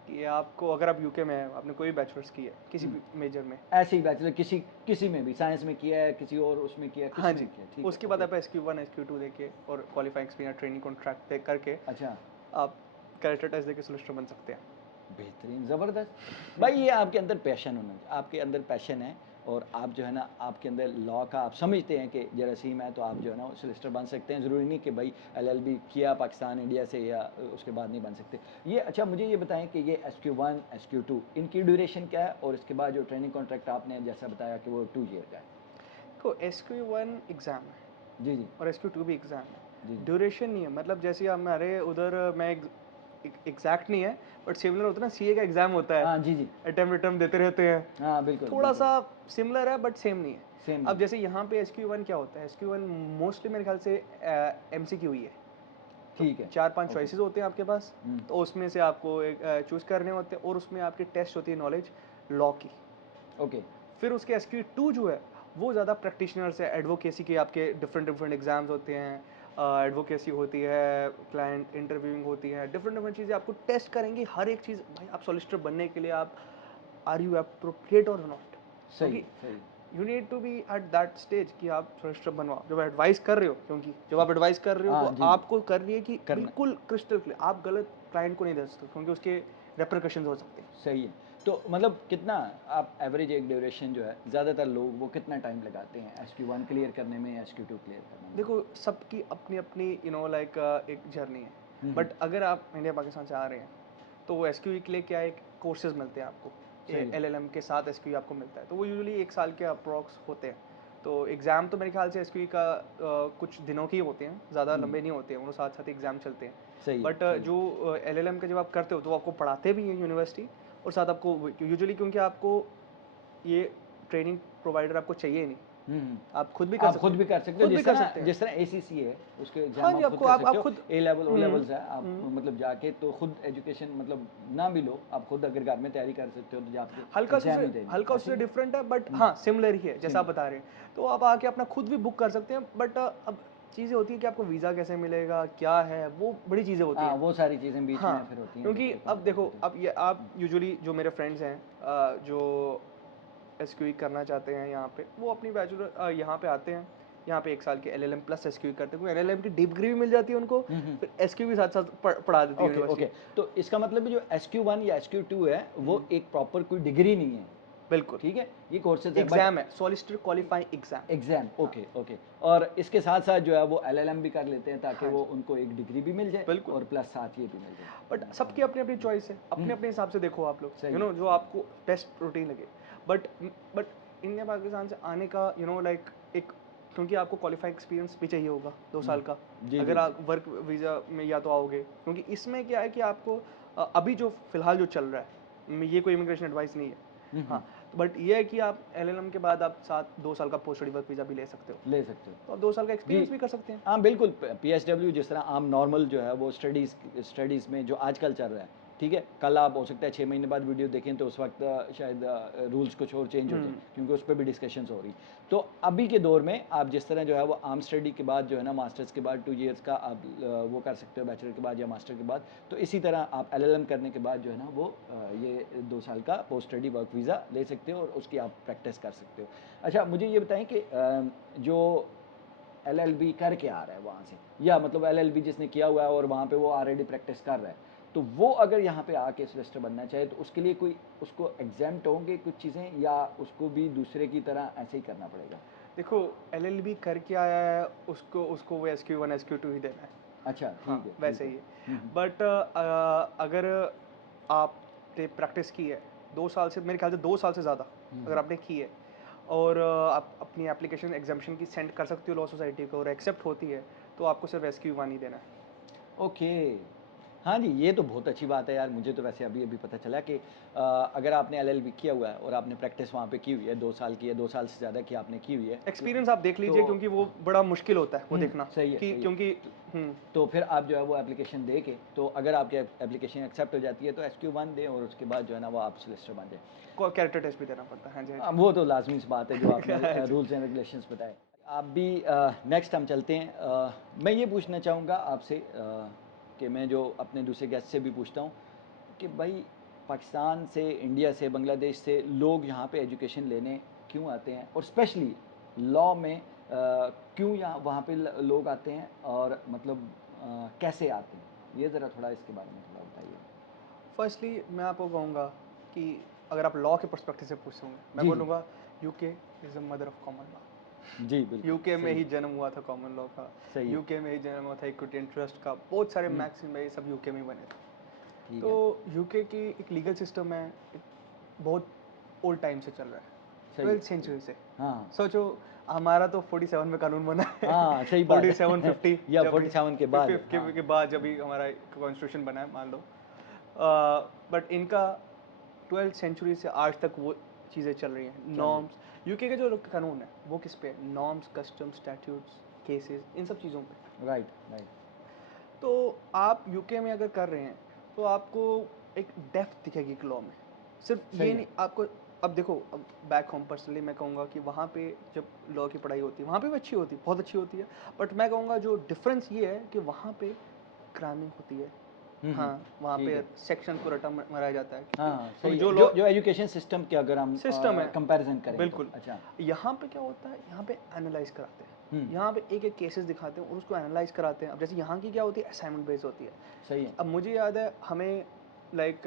कि आपको अगर आप यूके में हैं, आपने कोई बैचलर्स की है, किसी हुँ, भी मेजर में। ऐसे ही बैचलर किसी किसी में भी, साइंस में किया है, किसी और उसमें किया है, हाँ कुछ में जी, किया है, ठीक है, उसके बाद ओके। आप SQ1, SQ2 देके और क्वालिफाइंग एक्सपीरियंस ट्रेनिंग कॉन्ट्रैक्ट दे करके अच्छा। आप कैरेक्टर टेस्ट देके सोलिसिटर बन सकते हैं। बेहतरीन, ज़बरदस्त। भाई ये आपके अंदर पैशन होना चाहिए, आपके अंदर पैशन है, और आप जो है ना आपके अंदर लॉ का आप समझते हैं कि जरासीम है, तो आप जो है ना सोलिसिटर बन सकते हैं। ज़रूरी नहीं कि भाई LLB किया पाकिस्तान इंडिया से या उसके बाद नहीं बन सकते। ये अच्छा मुझे ये बताएं कि ये SQ1 SQ2 इनकी ड्यूरेशन क्या है, और इसके बाद जो ट्रेनिंग कॉन्ट्रैक्ट आपने जैसा बताया कि वो 2 ईयर का है? तो SQ1 एग्ज़ाम है जी, जी, और SQ2 भी एग्ज़ाम जी, है। जी। ड्यूरेशन नहीं है, मतलब जैसे हमारे उधर मैं एग्जैक्ट नहीं है, बट सिमिलर होता है ना, सीए का एग्ज़ाम होता है, हाँ, जी, जी। अटेम्प्ट अटेम्प्ट देते रहते हैं। हाँ, बिल्कुल, थोड़ा बिल्कुल। सा सिमिलर है बट सेम नहीं है। सेम अब नहीं। जैसे यहाँ पे SQ1 क्या होता है, SQ1 मोस्टली मेरे ख्याल से MCQ ही है। तो ठीक है, 4-5 ओके। चॉइसेस होते हैं आपके पास, हुँ, तो उसमें से आपको एक चूज़ करने होते हैं, और उसमें आपकी टेस्ट होती है नॉलेज लॉ की। ओके, फिर उसके SQ2 जो है, वो ज़्यादा प्रैक्टिशनर्स है, एडवोकेसी के आपके डिफरेंट डिफरेंट एग्जाम्स होते हैं, एडवोकेसी होती है, क्लाइंट इंटरव्यूइंग होती है, डिफरेंट डिफरेंट चीज़ें आपको टेस्ट करेंगी, हर एक चीज़। भाई आप सॉलिसिटर बनने के लिए आप आर यू अप्रोप्रिएट और नॉट, सही क्योंकि है, सही है। You need to be at that stage कि आप सॉलिसिटर बनवाओ। जब एडवाइस कर रहे हो, क्योंकि जब आप एडवाइस कर रहे हो तो हाँ, जी, जी, आपको करनी है कि करना बिल्कुल क्रिस्टल क्लियर, आप गलत क्लाइंट को नहीं दे सकते, क्योंकि उसके रेपरकशंस हो सकते हैं। सही है। तो मतलब कितना आप एवरेज एक ड्यूरेशन जो है, ज़्यादातर लोग वो कितना टाइम लगाते हैं SQ1 क्लियर करने में, SQ2 क्लियर करने में? देखो, सबकी अपनी अपनी लाइक एक जर्नी है, हुँ, हुँ, बट अगर आप इंडिया पाकिस्तान से आ रहे हैं तो वो SQ के लिए क्या है, कोर्सेज मिलते हैं आपको, सही है। LLM के साथ SQ आपको मिलता है, तो वो यूजुअली 1 साल के अप्रॉक्स होते हैं। तो एग्ज़ाम तो मेरे ख्याल से SQ का कुछ दिनों के ही होते हैं, ज़्यादा हुँ, लंबे नहीं होते हैं, वो साथ साथ एग्ज़ाम चलते हैं। सही है, बट सही है। जो LLM का जब आप करते हो तो वो आपको पढ़ाते भी हैं यूनिवर्सिटी, और साथ आपको यूजुअली, क्योंकि आपको ये ट्रेनिंग प्रोवाइडर आपको चाहिए नहीं, हुँ, हुँ। आप खुद भी कर आप सकते खुद हो, भी कर सकते हो, खुद भी कर सकते हैं। जिस तरह ACC है, उसके हाँ एग्ज़ाम जी, आप खुद आपको कर आप सकते हो। खुद। A level, O hmm, levels है, आप हुँ। मतलब जाके तो खुद एजुकेशन मतलब ना भी लो, आप खुद अगर घर में तैयारी कर सकते हो तो जाके एग्ज़ाम ही देने हैं, हल्का ऐसे उससे ही है? डिफरेंट है, बट हुँ, हाँ, सिमिलर ही है जैसा आप सेम। बता रहे हैं। तो आप आके अपना खुद भी बुक कर सकते हैं, बट अब चीज़ें होती है कि आपको वीज़ा कैसे मिलेगा, क्या है, वो बड़ी चीज़ें होती हाँ, हैं। वो सारी चीज़ें बीच में हाँ, फिर होती हैं, तो क्योंकि फिर अब करना देखो, पड़ता है। अब ये आप यूजुअली जो मेरे फ्रेंड्स हैं जो एसक्यूई करना चाहते हैं यहाँ पे, वो अपनी बैचलर यहाँ पे आते हैं, यहाँ पे 1 साल के LLM प्लस एसक्यूई करते हैं, LLM की डिग्री भी मिल जाती है उनको, हुँ, हुँ। फिर एसक्यू भी साथ साथ पढ़ा देती है ओके, ओके। यूनिवर्सिटी। तो इसका मतलब है जो SQ1 या SQ2 है, वो हम्म, एक प्रॉपर कोई डिग्री नहीं है, बिल्कुल। ठीक है? ये कोर्सेज़ है, बट एग्जाम है, सॉलिसिटर क्वालिफाइंग एग्जाम। एग्ज़ाम, हाँ, ओके, ओके। और इसके साथ-साथ जो है वो LLM भी कर लेते हैं, ताकि हाँ वो जी, उनको एक डिग्री भी मिल जाए बिल्कुल। और प्लस साथ ये भी मिल जाए। बट और सबकी अपनी अपनी चॉइस है, हुँ, अपने अपने हिसाब से देखो आप लोग, सही है, जो सही है। आपको बेस्ट रूटीन लगे। बट बट इंडिया पाकिस्तान से आने का लाइक एक, क्योंकि आपको क्वालिफाइड एक्सपीरियंस भी चाहिए होगा 2 साल हुँ। का, जी, जी, अगर जी। आप वर्क वीज़ा में या तो आओगे, क्योंकि इसमें क्या है कि आपको अभी जो फिलहाल जो चल रहा है, ये कोई इमिग्रेशन एडवाइस नहीं है, हाँ, बट ये है कि आप एलएलएम के बाद आप 2 साल का पोस्ट स्टडी वर्क वीज़ा भी ले सकते हो, ले सकते हो। तो आप 2 साल का जी। एक्सपीरियंस भी कर सकते हैं। हाँ, बिल्कुल पीएसडब्ल्यू जिस तरह आम नॉर्मल जो है वो स्टडीज़ में जो आजकल चल रहा है, ठीक है? कल आप हो सकता है 6 महीने बाद वीडियो देखें तो उस वक्त शायद रूल्स कुछ और चेंज हो जाए, क्योंकि उस पे भी डिस्कशंस हो रही। तो अभी के दौर में आप जिस तरह जो है वो आर्म स्टडी के बाद जो है ना मास्टर्स के बाद 2 इयर्स का आप वो कर सकते हो बैचलर के बाद या मास्टर के बाद, तो इसी तरह आप एलएलएम करने के बाद जो है ना वो ये 2 साल का पोस्ट स्टडी वर्क वीज़ा ले सकते हो और उसकी आप प्रैक्टिस कर सकते हो। अच्छा, मुझे ये बताएं कि जो एलएलबी करके आ रहा है वहाँ से, या मतलब एलएलबी जिसने किया हुआ है और वहाँ पे वो ऑलरेडी प्रैक्टिस कर रहा है, तो वो अगर यहाँ पे आके सोलिसिटर बनना चाहे तो उसके लिए कोई उसको एग्जाम्प्ट होंगे कुछ चीज़ें, या उसको भी दूसरे की तरह ऐसे ही करना पड़ेगा? देखो, एलएलबी करके आया है, उसको उसको वो SQ1 SQ2 ही देना है। अच्छा, हाँ, ठीक है, वैसे ठीक ही है। है। बट अगर आपने प्रैक्टिस की है 2 साल से, मेरे ख्याल से 2 साल से ज़्यादा अगर आपने की है, और आप अपनी एप्लीकेशन एग्जामिशन की सेंड कर सकते हो लॉ सोसाइटी को और एक्सेप्ट होती है, तो आपको सिर्फ SQ1 ही देना है। ओके। हाँ जी, ये तो बहुत अच्छी बात है यार। मुझे तो वैसे अभी-अभी पता चला कि अगर आपने एलएलबी किया हुआ है और आपने प्रैक्टिस वहाँ पे की हुई है, 2 साल की है, 2 साल से ज़्यादा की आपने की हुई है, एक्सपीरियंस आप देख लीजिए, तो क्योंकि वो बड़ा मुश्किल होता है वो देखना, सही है, कि सही है। क्योंकि तो फिर आप जो है वो एप्लीकेशन दे के, तो अगर आपकी एप्लीकेशन एक्सेप्ट हो जाती है तो SQ1 दें और उसके बाद जो है ना वो आप सोलिसिटर बन जाए। कैरेक्टर टेस्ट भी देना पड़ता है। हाँ जी, हाँ वो तो लाज़मी सी बात है जो आपने जी। हाँ जी। रूल्स एंड रेगुलेशंस बताए। आप भी नेक्स्ट हम चलते हैं। मैं ये पूछना चाहूँगा आपसे कि मैं जो अपने दूसरे गेस्ट से भी पूछता हूँ कि भाई पाकिस्तान से, इंडिया से, बांग्लादेश से लोग यहाँ पे एजुकेशन लेने क्यों आते हैं, और स्पेशली लॉ में क्यों यहाँ वहाँ पे लोग आते हैं, और मतलब कैसे आते हैं, ये ज़रा थोड़ा इसके बारे में थोड़ा बताइए। फर्स्टली मैं आपको कहूँगा कि अगर आप लॉ के पर्सपेक्टिव से पूछोगे, मैं जी जी। बोलूँगा UK is the mother of common law. जी बिल्कुल यूके में सही ही है। जन्म हुआ था कॉमन लॉ का, सही है। यूके में ही जन्म हुआ था इक्विटी एंड ट्रस्ट का, बहुत सारे हम्म, मैक्सिम है, ये सब यूके में ही बने थे। ठीक है। तो यूके की एक लीगल सिस्टम है, एक बहुत ओल्ड टाइम से चल रहा है, सही है, 12th सही है। सेंचुरी से। हाँ सोचो, हमारा तो 47 में कानून बना है। हाँ, सही बात है। 47 50 या जब भी 47 के बाद, 50 हाँ। के बाद जब भी हमारा कॉन्स्टिट्यूशन बना है, मान लो। बट इनका 12th सेंचुरी से आज तक वो चीज़ें चल रही हैं, चल रही। नॉर्म्स। यूके के जो कानून है वो किस पे है? नॉर्म्स, कस्टम्स, स्टैट्यूट्स, केसेस, इन सब चीज़ों पे। Right, right. तो आप यूके में अगर कर रहे हैं तो आपको एक डेप्थ दिखेगी लॉ में। सिर्फ सही ये है। नहीं आपको, अब देखो, अब बैक होम पर्सनली मैं कहूँगा कि वहाँ पे जब लॉ की पढ़ाई होती है वहाँ पे भी अच्छी होती है, बहुत अच्छी होती है। बट मैं कहूँगा जो डिफरेंस ये है कि वहाँ पे क्राइमिंग होती है। हम्म, हाँ, वहाँ ठीक पे है। सेक्शन को रटा मराया जाता है, हाँ क्योंकि हाँ, क्योंकि सही जो है। लॉ जो एजुकेशन सिस्टम के अगर हम सिस्टम है, कंपैरिजन करें तो। बिल्कुल। अच्छा। यहाँ पे क्या होता है, यहाँ पे एनालाइज कराते हैं, हम्म, यहाँ पे एक एक केसेस दिखाते हैं और उसको एनालाइज कराते हैं। अब जैसे यहाँ की क्या होती है, असाइनमेंट बेस्ड होती है। सही है। अब मुझे याद है हमें, लाइक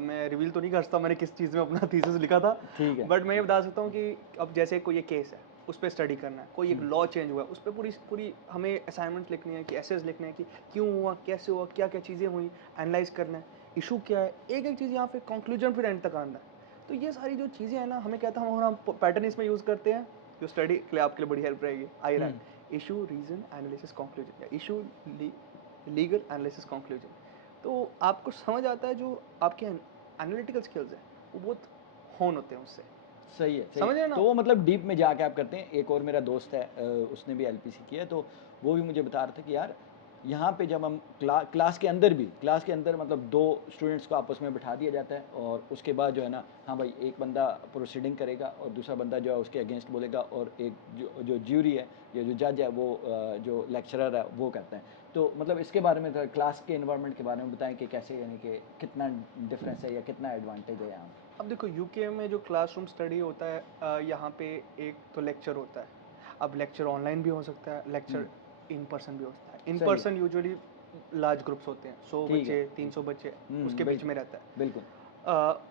मैं रिवील तो नहीं कर सकता मैंने किस चीज़ में अपना थीसिस लिखा था, ठीक है, बट मैं ये ठीक है। बता सकता हूँ कि अब जैसे कोई एक केस है, उस पर स्टडी करना है, कोई एक लॉ चेंज हुआ है, उस पर पूरी पूरी हमें असाइनमेंट लिखनी है, कि एसेस लिखने हैं कि क्यों हुआ, कैसे हुआ, क्या क्या चीज़ें हुई, एनालाइज करना है, इशू क्या है, एक एक चीज़ यहाँ पे कंक्लूजन फिर एंड तक आना है। तो ये सारी जो चीज़ें हैं ना, हमें कहता है हम पैटर्न इसमें यूज़ करते हैं, जो स्टडी के लिए आपके लिए बड़ी हेल्प रहेगी। IRAC, issue, reason, analysis, conclusion, या इशू, लीगल, एनालिसिस, कंक्लूजन। तो आपको समझ आता है जो आपके एनालिटिकल स्किल्स हैं वो बहुत होन होते हैं उससे। सही है, सही समझ रहे है। हैं ना? तो वो मतलब डीप में जाके आप करते हैं। एक और मेरा दोस्त है, उसने भी एलपीसी किया है, तो वो भी मुझे बता रहा था कि यार यहाँ पे जब हम क्लास के अंदर भी, क्लास के अंदर मतलब दो स्टूडेंट्स को आपस में बिठा दिया जाता है, और उसके बाद जो है ना, हाँ भाई, एक बंदा प्रोसीडिंग करेगा और दूसरा बंदा जो है उसके अगेंस्ट बोलेगा, और एक जो ज्यूरी है या जो जज है वो जो लेक्चरर है वो करता है। तो मतलब इसके बारे में थोड़ा क्लास के इन्वायरमेंट के बारे में बताएं कि कैसे, यानी कि कितना डिफरेंस है या कितना एडवांटेज है यहाँ। अब देखो, यूके में जो क्लासरूम स्टडी होता है, यहाँ पे एक तो लेक्चर होता है। अब लेक्चर ऑनलाइन भी हो सकता है, लेक्चर इन पर्सन भी हो सकता है। इन सही है। पर्सन यूजुअली लार्ज ग्रुप्स होते हैं, 100 ठीक है, बच्चे, ठीक 300 है। बच्चे, उसके बीच बिल्कुल, में रहता है। बिल्कुल।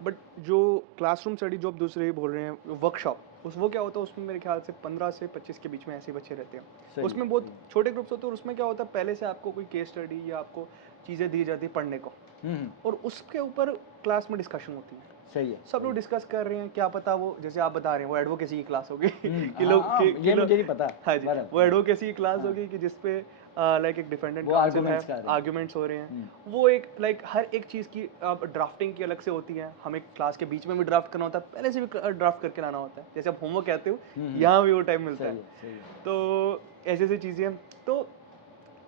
बट जो क्लासरूम स्टडी जो आप दूसरे बोल रहे हैं, वर्कशॉप, उस वो क्या होता है, उसमें मेरे ख्याल से 15 से 25 के बीच में ऐसे बच्चे रहते हैं। सही है, उसमें सही बहुत है। छोटे ग्रुप्स होते हैं, और उसमें क्या होता है, पहले से आपको कोई केस स्टडी या आपको चीज़ें दी जाती है पढ़ने को, हम्म, और उसके ऊपर क्लास में डिस्कशन होती है। सही है, सब सही लोग है। डिस्कस कर रहे हैं, क्या पता वो जैसे आप बता रहे हैं वो एडवोकेसी की क्लास होगी कि हाँ लोग हाँ, कि ये लोग, मुझे नहीं पता। हाँ जी, बहरहाल, वो हाँ। एडवोकेसी की क्लास हाँ। होगी कि जिसपे लाइक एक डिफेंडेंट वो काउंसिल arguments कर है, रहे हैं। आर्ग्यूमेंट्स हो रहे हैं, वो एक लाइक हर एक चीज़ की ड्राफ्टिंग की अलग से होती है, हमें क्लास के बीच में भी ड्राफ्ट करना होता है, पहले से भी ड्राफ्ट करके लाना होता है, जैसे आप होमवर्क कहते हो, यहाँ भी वो टाइम मिलता सही है। है, सही है। तो ऐसी ऐसी चीज़ें हैं। तो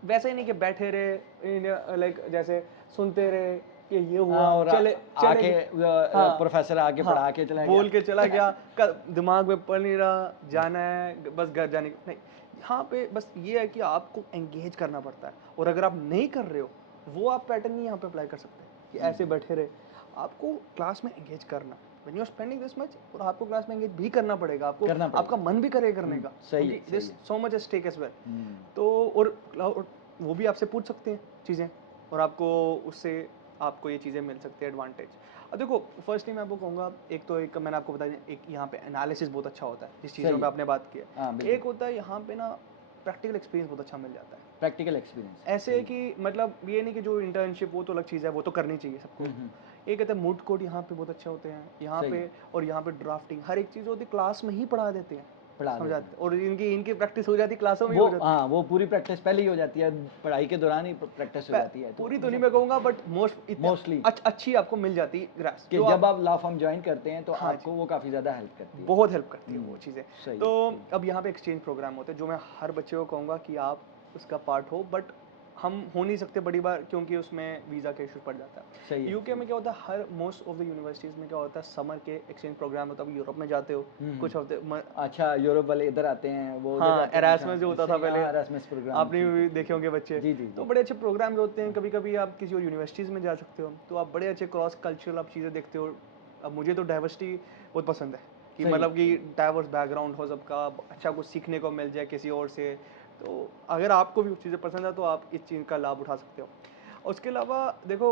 वैसा ही नहीं कि बैठे रहे लाइक जैसे सुनते रहे कि ये हुआ, हाँ, और चले चले आके गए। हाँ, प्रोफेसर आके हाँ, पढ़ा के चला बोल गया। के चला गया, दिमाग में पढ़ नहीं रहा, जाना है बस घर जाने नहीं। यहाँ पे बस ये है कि आपको एंगेज करना पड़ता है, और अगर आप नहीं कर रहे हो, वो आप पैटर्न नहीं यहाँ पे अप्लाई कर सकते कि ऐसे बैठे रहे। आपको क्लास में एंगेज करना, when you are spending this much, और आपको क्लास में एंगेज भी करना पड़ेगा, आपको करना पड़ेगा। आपका मन भी करेगा करने का, सही है, क्योंकि सही दिस है। So much at stake as well. Hmm, तो और वो भी आपसे पूछ सकते हैं चीज़ें, और आपको उससे आपको ये चीज़ें मिल सकती है एडवांटेज। अब देखो, फर्स्टली मैं आपको कहूँगा, एक तो एक मैंने आपको बताया, एक यहाँ पे एनालिसिस बहुत अच्छा होता है जिस चीज़ों सही पे है। आपने बात की है। हाँ, बिल्कुल। एक होता है यहाँ पे ना प्रैक्टिकल एक्सपीरियंस बहुत अच्छा मिल जाता है। Practical experience. ऐसे है कि मतलब ये नहीं कि जो इंटर्नशिप वो तो अलग चीज़ है, वो तो करनी चाहिए सबको। एक कहते हैं मूड कोड यहाँ पे बहुत अच्छे होते हैं यहाँ सही पे, है। और यहाँ पे ड्राफ्टिंग हर एक चीज़ होती है, क्लास में ही पढ़ा देते हैं, पढ़ा देते समझाते हैं। हैं, और इनकी इनकी प्रैक्टिस हो जाती है क्लासों में ही वो हो जाती है। हाँ, वो पूरी प्रैक्टिस पहले ही हो जाती है, पढ़ाई के दौरान ही प्रैक्टिस हो जाती है। पूरी तो नहीं मैं कहूँगा, बट मोस्टली अच्छी आपको मिल जाती है ग्रास, कि जो जब आप आप लॉ फर्म ज्वाइन करते हैं तो हाँ आपको वो काफ़ी ज़्यादा हेल्प करती है। बहुत हेल्प करती है वो चीज़ें। सही तो है। अब यहाँ पे एक्सचेंज प्रोग्राम होते हैं, जो मैं हर बच्चे को कहूँगा कि आप उसका पार्ट हो, बट हम हो नहीं सकते बड़ी बार, क्योंकि उसमें वीज़ा का इशू पड़ जाता सही है। है, यूके में क्या होता है, हर मोस्ट ऑफ द यूनिवर्सिटीज़ में क्या होता है, समर के एक्सचेंज प्रोग्राम होता है। अब यूरोप में जाते हो कुछ हफ्ते अच्छा, यूरोप वाले इधर आते हैं, वो उधर हाँ, जाते हैं। एरास्मस जो होता था सही, पहले, हाँ, एरास्मस प्रोग्राम। आपने ठीक है, भी ठीक देखे है। होंगे बच्चे। जी, जी, तो जी। बड़े अच्छे प्रोग्राम्स होते हैं, कभी कभी आप किसी और यूनिवर्सिटीज़ में जा सकते हो, तो आप बड़े अच्छे क्रॉस कल्चरल आप चीज़ें देखते हो। अब मुझे तो डाइवर्सिटी बहुत पसंद है, कि सही, मतलब कि सही। डाइवर्स बैकग्राउंड हो सबका, अच्छा कुछ सीखने को मिल जाए किसी और से। तो अगर आपको भी चीज़ें पसंद है तो आप इस चीज़ का लाभ उठा सकते हो। उसके अलावा देखो,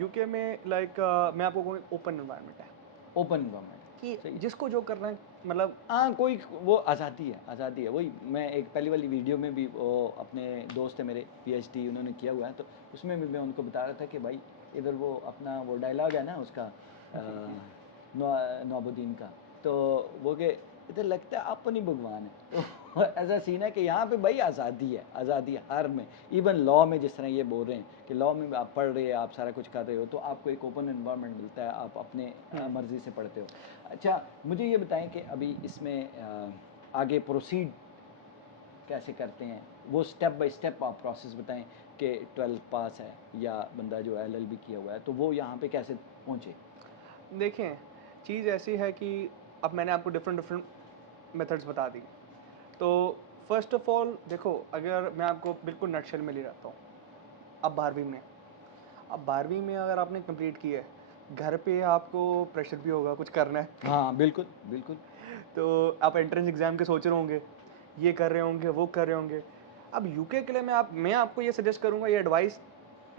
यूके में लाइक मैं आपको कहूँ ओपन एनवायरनमेंट है, ओपन गवर्नमेंट। कि जिसको जो करना है, मतलब हाँ, कोई वो आज़ादी है, आज़ादी है। वही मैं एक पहली वाली वीडियो में भी, वो अपने दोस्त है मेरे पीएचडी उन्होंने किया हुआ है, तो उसमें भी मैं उनको बता रहा था कि भाई इधर वो अपना वो डायलॉग है ना उसका, नवाबुद्दीन का, तो वो कि इधर लगता है अपनी भगवान है। तो ऐसा सीन है कि यहाँ पे भाई आज़ादी है, आज़ादी है हर में। इवन लॉ में जिस तरह ये बोल रहे हैं कि लॉ में आप पढ़ रहे हैं, आप सारा कुछ कर रहे हो, तो आपको एक ओपन एनवायरनमेंट मिलता है, आप अपने मर्ज़ी से पढ़ते हो। अच्छा, मुझे ये बताएं कि अभी इसमें आगे प्रोसीड कैसे करते हैं, वो स्टेप बाय स्टेप आप प्रोसेस बताएं कि 12th पास है या बंदा जो LLB किया हुआ है, तो वो यहाँ पे कैसे पहुँचे। देखें, चीज़ ऐसी है कि अब मैंने आपको डिफरेंट डिफरेंट मेथड्स बता दी। तो फर्स्ट ऑफ ऑल देखो, अगर मैं आपको बिल्कुल नटशेल में ले जाता हूँ, अब 12वीं में, अब 12वीं में अगर आपने कंप्लीट की है, घर पे आपको प्रेशर भी होगा, कुछ करना है। हाँ, बिल्कुल, बिल्कुल। तो आप एंट्रेंस एग्जाम के सोच रहे होंगे, ये कर रहे होंगे, वो कर रहे होंगे। अब यूके के लिए मैं आपको ये सजेस्ट करूँगा, ये एडवाइस,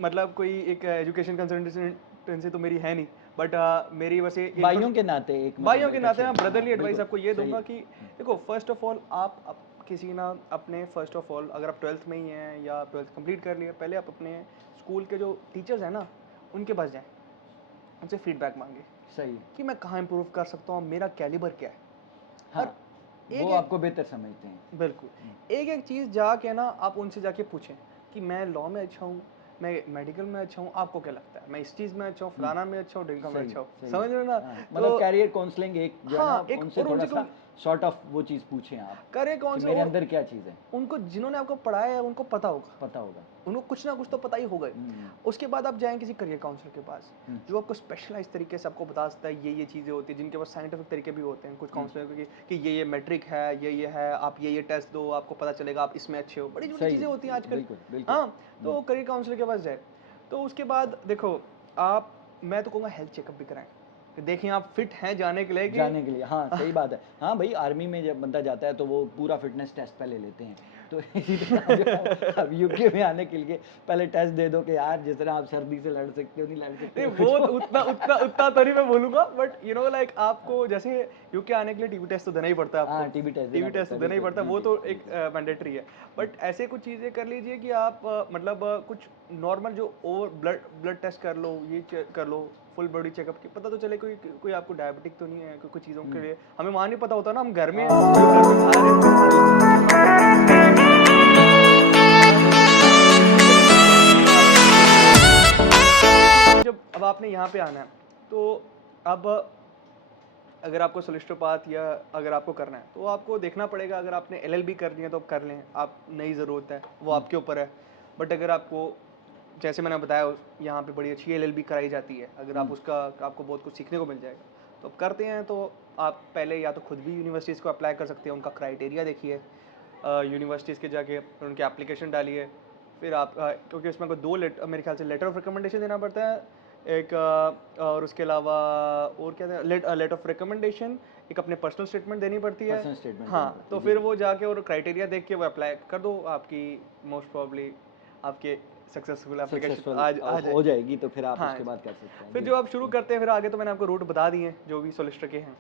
मतलब कोई एक एजुकेशन कंसल्टेंसी तो मेरी है नहीं, बट मेरी बस ये भाइयों के नाते एक मतलब भाइयों के एक नाते अच्छे- मैं ब्रदरली हाँ, एडवाइस बिल्कुल, आपको ये सही दूंगा है। कि देखो, फर्स्ट ऑफ ऑल आप किसी ना अपने फर्स्ट ऑफ ऑल, अगर आप 12th में ही हैं या 12th कंप्लीट कर लिया, पहले आप अपने स्कूल के जो टीचर्स हैं ना, उनके पास जाएं, उनसे फीडबैक मांगे सही है। कि मैं कहाँ इंप्रूव कर सकता हूँ, मेरा कैलिबर क्या है। हाँ, और वो एक आपको बेहतर समझते हैं। बिल्कुल एक एक चीज़ जाके ना आप उनसे जाके पूछें कि मैं लॉ में अच्छा हूँ, मैं मेडिकल में अच्छा हूँ, आपको क्या लगता है, मैं इस चीज़ में अच्छा हूँ, फलाना में अच्छा हूँ, ढिमका में सही अच्छा हूँ, सही समझ रहे हो ना। हाँ, तो मतलब कैरियर काउंसलिंग एक जो है ना, हाँ, एक उनसे और थोड़ा उनसे सा सॉर्ट ऑफ वो चीज़ पूछें आप करे कि कौन से, मेरे और अंदर क्या चीज़ है, उनको जिन्होंने आपको पढ़ाया है उनको पता होगा, पता होगा। उनको कुछ ना कुछ तो पता ही होगा ही। उसके बाद आप जाएं किसी करियर काउंसलर के पास, जो आपको स्पेशलाइज तरीके से आपको बता सकता है ये चीज़ें होती हैं, जिनके पास साइंटिफिक तरीके भी होते हैं कुछ काउंसलर कि ये मैट्रिक है, ये है, आप ये टेस्ट दो, आपको पता चलेगा आप इसमें अच्छे हो, बड़ी बड़ी सही चीज़ें है, होती हैं सही है, आजकल। बिल्कुल, बिल्कुल। हाँ, तो करियर काउंसलर के पास जाए। तो उसके बाद देखो, आप, मैं तो कहूँगा हेल्थ चेकअप भी कराएं, कि देखें आप फिट हैं जाने के लिए, कि जाने के लिए, हाँ सही बात है। हाँ भाई, आर्मी में जब बंदा जाता है तो वो पूरा फिटनेस टेस्ट पहले लेते हैं, तो इसी तरह जो अब यूके में आने के लिए पहले टेस्ट दे दो कि यार जिस तरह आप सर्दी से लड़ सकते हो, नहीं लड़ सकते नहीं हो, वो कुछ उतना उतना उतना तो नहीं मैं बोलूंगा, बट यू नो लाइक आपको जैसे यूके आने के लिए टीबी टेस्ट तो देना ही पड़ता है आपको। हाँ, टीबी टेस्ट देना टीबी टेस्ट पड़ता तो है, देना ही बिल्कुल, पड़ता है, जी वो जी तो जी एक जी। मैंडेटरी है। बट ऐसे कुछ चीज़ें कर लीजिए कि आप मतलब कुछ नॉर्मल जो ओवर ब्लड टेस्ट कर लो, ये कर लो, फुल बॉडी चेकअप की, पता तो चले कोई कोई आपको डायबिटिक तो नहीं है, कोई चीज़ों के लिए हमें वहाँ नहीं पता होता ना, हम घर में हाँ, घर में खा रहे हैं। अब आपने यहाँ पे आना है, तो अब अगर आपको सोलिसिटर पाथ या अगर आपको करना है तो आपको देखना पड़ेगा। अगर आपने एलएलबी करनी है तो आप कर लें, आप नई ज़रूरत है वो आपके ऊपर है। बट अगर आपको, जैसे मैंने बताया, यहाँ पे बड़ी अच्छी एलएलबी कराई जाती है, अगर आप उसका आपको बहुत कुछ सीखने को मिल जाएगा तो आप करते हैं। तो आप पहले या तो खुद भी यूनिवर्सिटीज़ को अप्लाई कर सकते हैं, उनका क्राइटेरिया देखिए, यूनिवर्सिटीज़ के जाके उनके एप्लीकेशन डालिए। फिर आप क्योंकि उसमें आपको मेरे ख्याल से लेटर ऑफ रिकमेंडेशन देना पड़ता है एक, और उसके अलावा और क्या था, लेटर ऑफ रिकमेंडेशन, एक अपने पर्सनल स्टेटमेंट देनी पड़ती है। पर्सनल स्टेटमेंट हाँ, तो फिर वो जाके और क्राइटेरिया देख के वो अप्लाई कर दो, आपकी मोस्ट प्रॉब्ली आपके सक्सेसफुल एप्लीकेशन सक्सेसफुल आज आ हो जाएगी। जाएगी, तो फिर आप हाँ उसके जी। बाद कर सकते हैं फिर जी। जो आप शुरू करते हैं, फिर आगे तो मैंने आपको रूट बता दिए जो भी सोलिसिटर के हैं।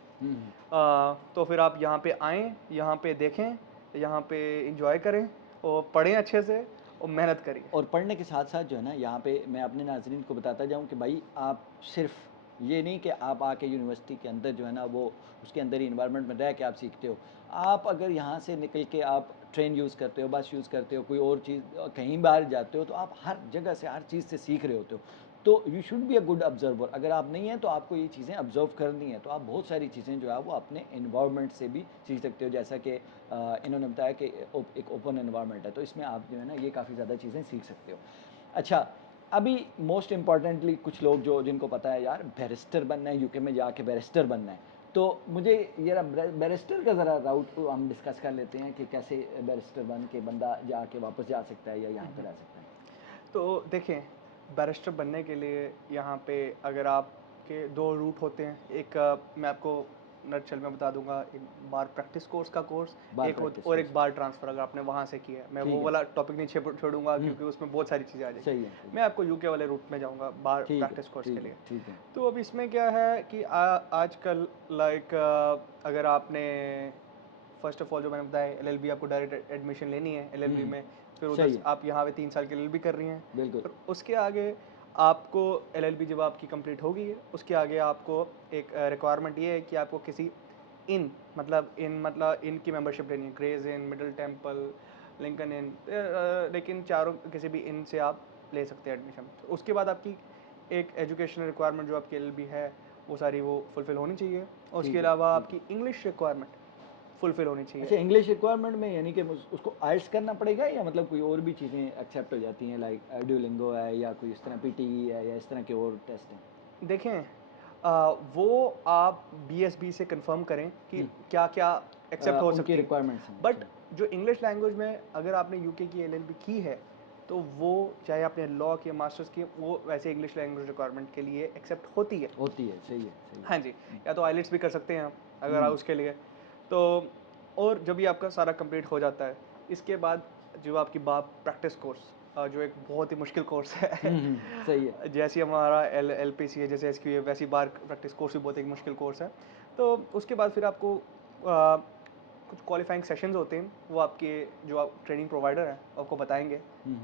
तो फिर आप यहाँ पे आएँ, यहाँ पे देखें, यहाँ पे इंजॉय करें और पढ़ें अच्छे से और मेहनत करिए। और पढ़ने के साथ साथ जो है ना, यहाँ पे मैं अपने नाज़रीन को बताता जाऊँ कि भाई आप सिर्फ ये नहीं कि आप आके यूनिवर्सिटी के अंदर जो है ना वो उसके अंदर ही इन्वायरमेंट में रह के आप सीखते हो। आप अगर यहाँ से निकल के आप ट्रेन यूज़ करते हो, बस यूज़ करते हो, कोई और चीज़ कहीं बाहर जाते हो, तो आप हर जगह से हर चीज़ से सीख रहे होते हो। तो you should be a good observer. अगर आप नहीं हैं तो आपको ये चीज़ें ऑब्जर्व करनी है, तो आप बहुत सारी चीज़ें जो है वो अपने इन्वायरमेंट से भी सीख सकते हो। जैसा कि इन्होंने बताया कि एक ओपन इन्वायरमेंट है, तो इसमें आप जो है ना ये काफ़ी ज़्यादा चीज़ें सीख सकते हो। अच्छा, अभी मोस्ट इम्पॉर्टेंटली कुछ लोग जो जिनको पता है यार बैरिस्टर बनना है, यूके में जाके बैरिस्टर बनना है, तो मुझे ये बैरिस्टर का ज़रा राउट हम डिस्कस कर लेते हैं कि कैसे बैरिस्टर बन के बंदा जाके वापस जा सकता है या यहाँ पर रह सकता है। तो देखिए, बैरिस्टर बनने के लिए यहाँ पे अगर आपके दो रूट होते हैं। एक मैं आपको नटशेल में बता दूंगा, एक बार प्रैक्टिस कोर्स का कोर्स, बार एक प्रैक्टिस और कोर्स एक बार ट्रांसफ़र अगर आपने वहाँ से किया है। मैं वो ठीक है। वाला टॉपिक नहीं छोड़ूंगा क्योंकि उसमें बहुत सारी चीज़ें आ जाएगी। सही है, सही मैं है। आपको यूके वाले रूट में जाऊँगा, बार ठीक है, प्रैक्टिस कोर्स के ठीक है, लिए। ठीक है। तो अब इसमें क्या है कि आजकल लाइक अगर आपने फर्स्ट ऑफ ऑल जो मैंने बताया, एलएलबी आपको डायरेक्ट एडमिशन लेनी है एलएलबी में। फिर उधर सही से है, आप यहाँ पे 3 साल की एलएलबी कर रही हैं। बिल्कुल। फिर उसके आगे आपको एलएलबी जब आपकी कंप्लीट होगी है, उसके आगे आपको एक रिक्वायरमेंट ये है कि आपको किसी इन की मेंबरशिप लेनी है। ग्रेज इन, मिडिल टेम्पल, लिंकन इन, लेकिन चारों किसी भी इन से आप ले सकते हैं एडमिशन। उसके बाद आपकी एक एजुकेशनल रिक्वायरमेंट जो आपकी एलएलबी है वो सारी वो फुलफिल होनी चाहिए। और ठीक उसके है, अलावा ठीक है। आपकी इंग्लिश रिक्वायरमेंट फुलफिल होनी चाहिए। अच्छा, इंग्लिश रिक्वायरमेंट में यानी कि उसको आइल्स करना पड़ेगा या मतलब कोई और भी चीज़ें एक्सेप्ट हो जाती हैं, लाइक ड्यूलिंगो है या कोई इस तरह पीटीई है या इस तरह के और टेस्ट हैं? देखें, वो आप बीएसबी से कंफर्म करें कि क्या क्या एक्सेप्ट हो उनकी सकती है। रिक्वायरमेंट्स हैं, बट अच्छा। जो इंग्लिश लैंग्वेज में अगर आपने यूके की एलएलबी की है तो वो चाहे आपने लॉ की मास्टर्स की, वो वैसे इंग्लिश लैंग्वेज रिक्वायरमेंट के लिए एक्सेप्ट होती है। होती है, सही है, सही है। हाँ जी, या तो आइलेट्स भी कर सकते हैं आप अगर आप हुँ, उसके लिए। तो और जब भी आपका सारा कंप्लीट हो जाता है, इसके बाद जो आपकी बात प्रैक्टिस कोर्स, जो एक बहुत ही मुश्किल कोर्स है। सही है। जैसे हमारा एलपीसी है, जैसे एसक्यू है, वैसी बार प्रैक्टिस कोर्स भी बहुत एक मुश्किल कोर्स है। तो उसके बाद फिर आपको कुछ क्वालिफाइंग सेशंस होते हैं, वो आपके जो आप ट्रेनिंग प्रोवाइडर हैं आपको बताएंगे,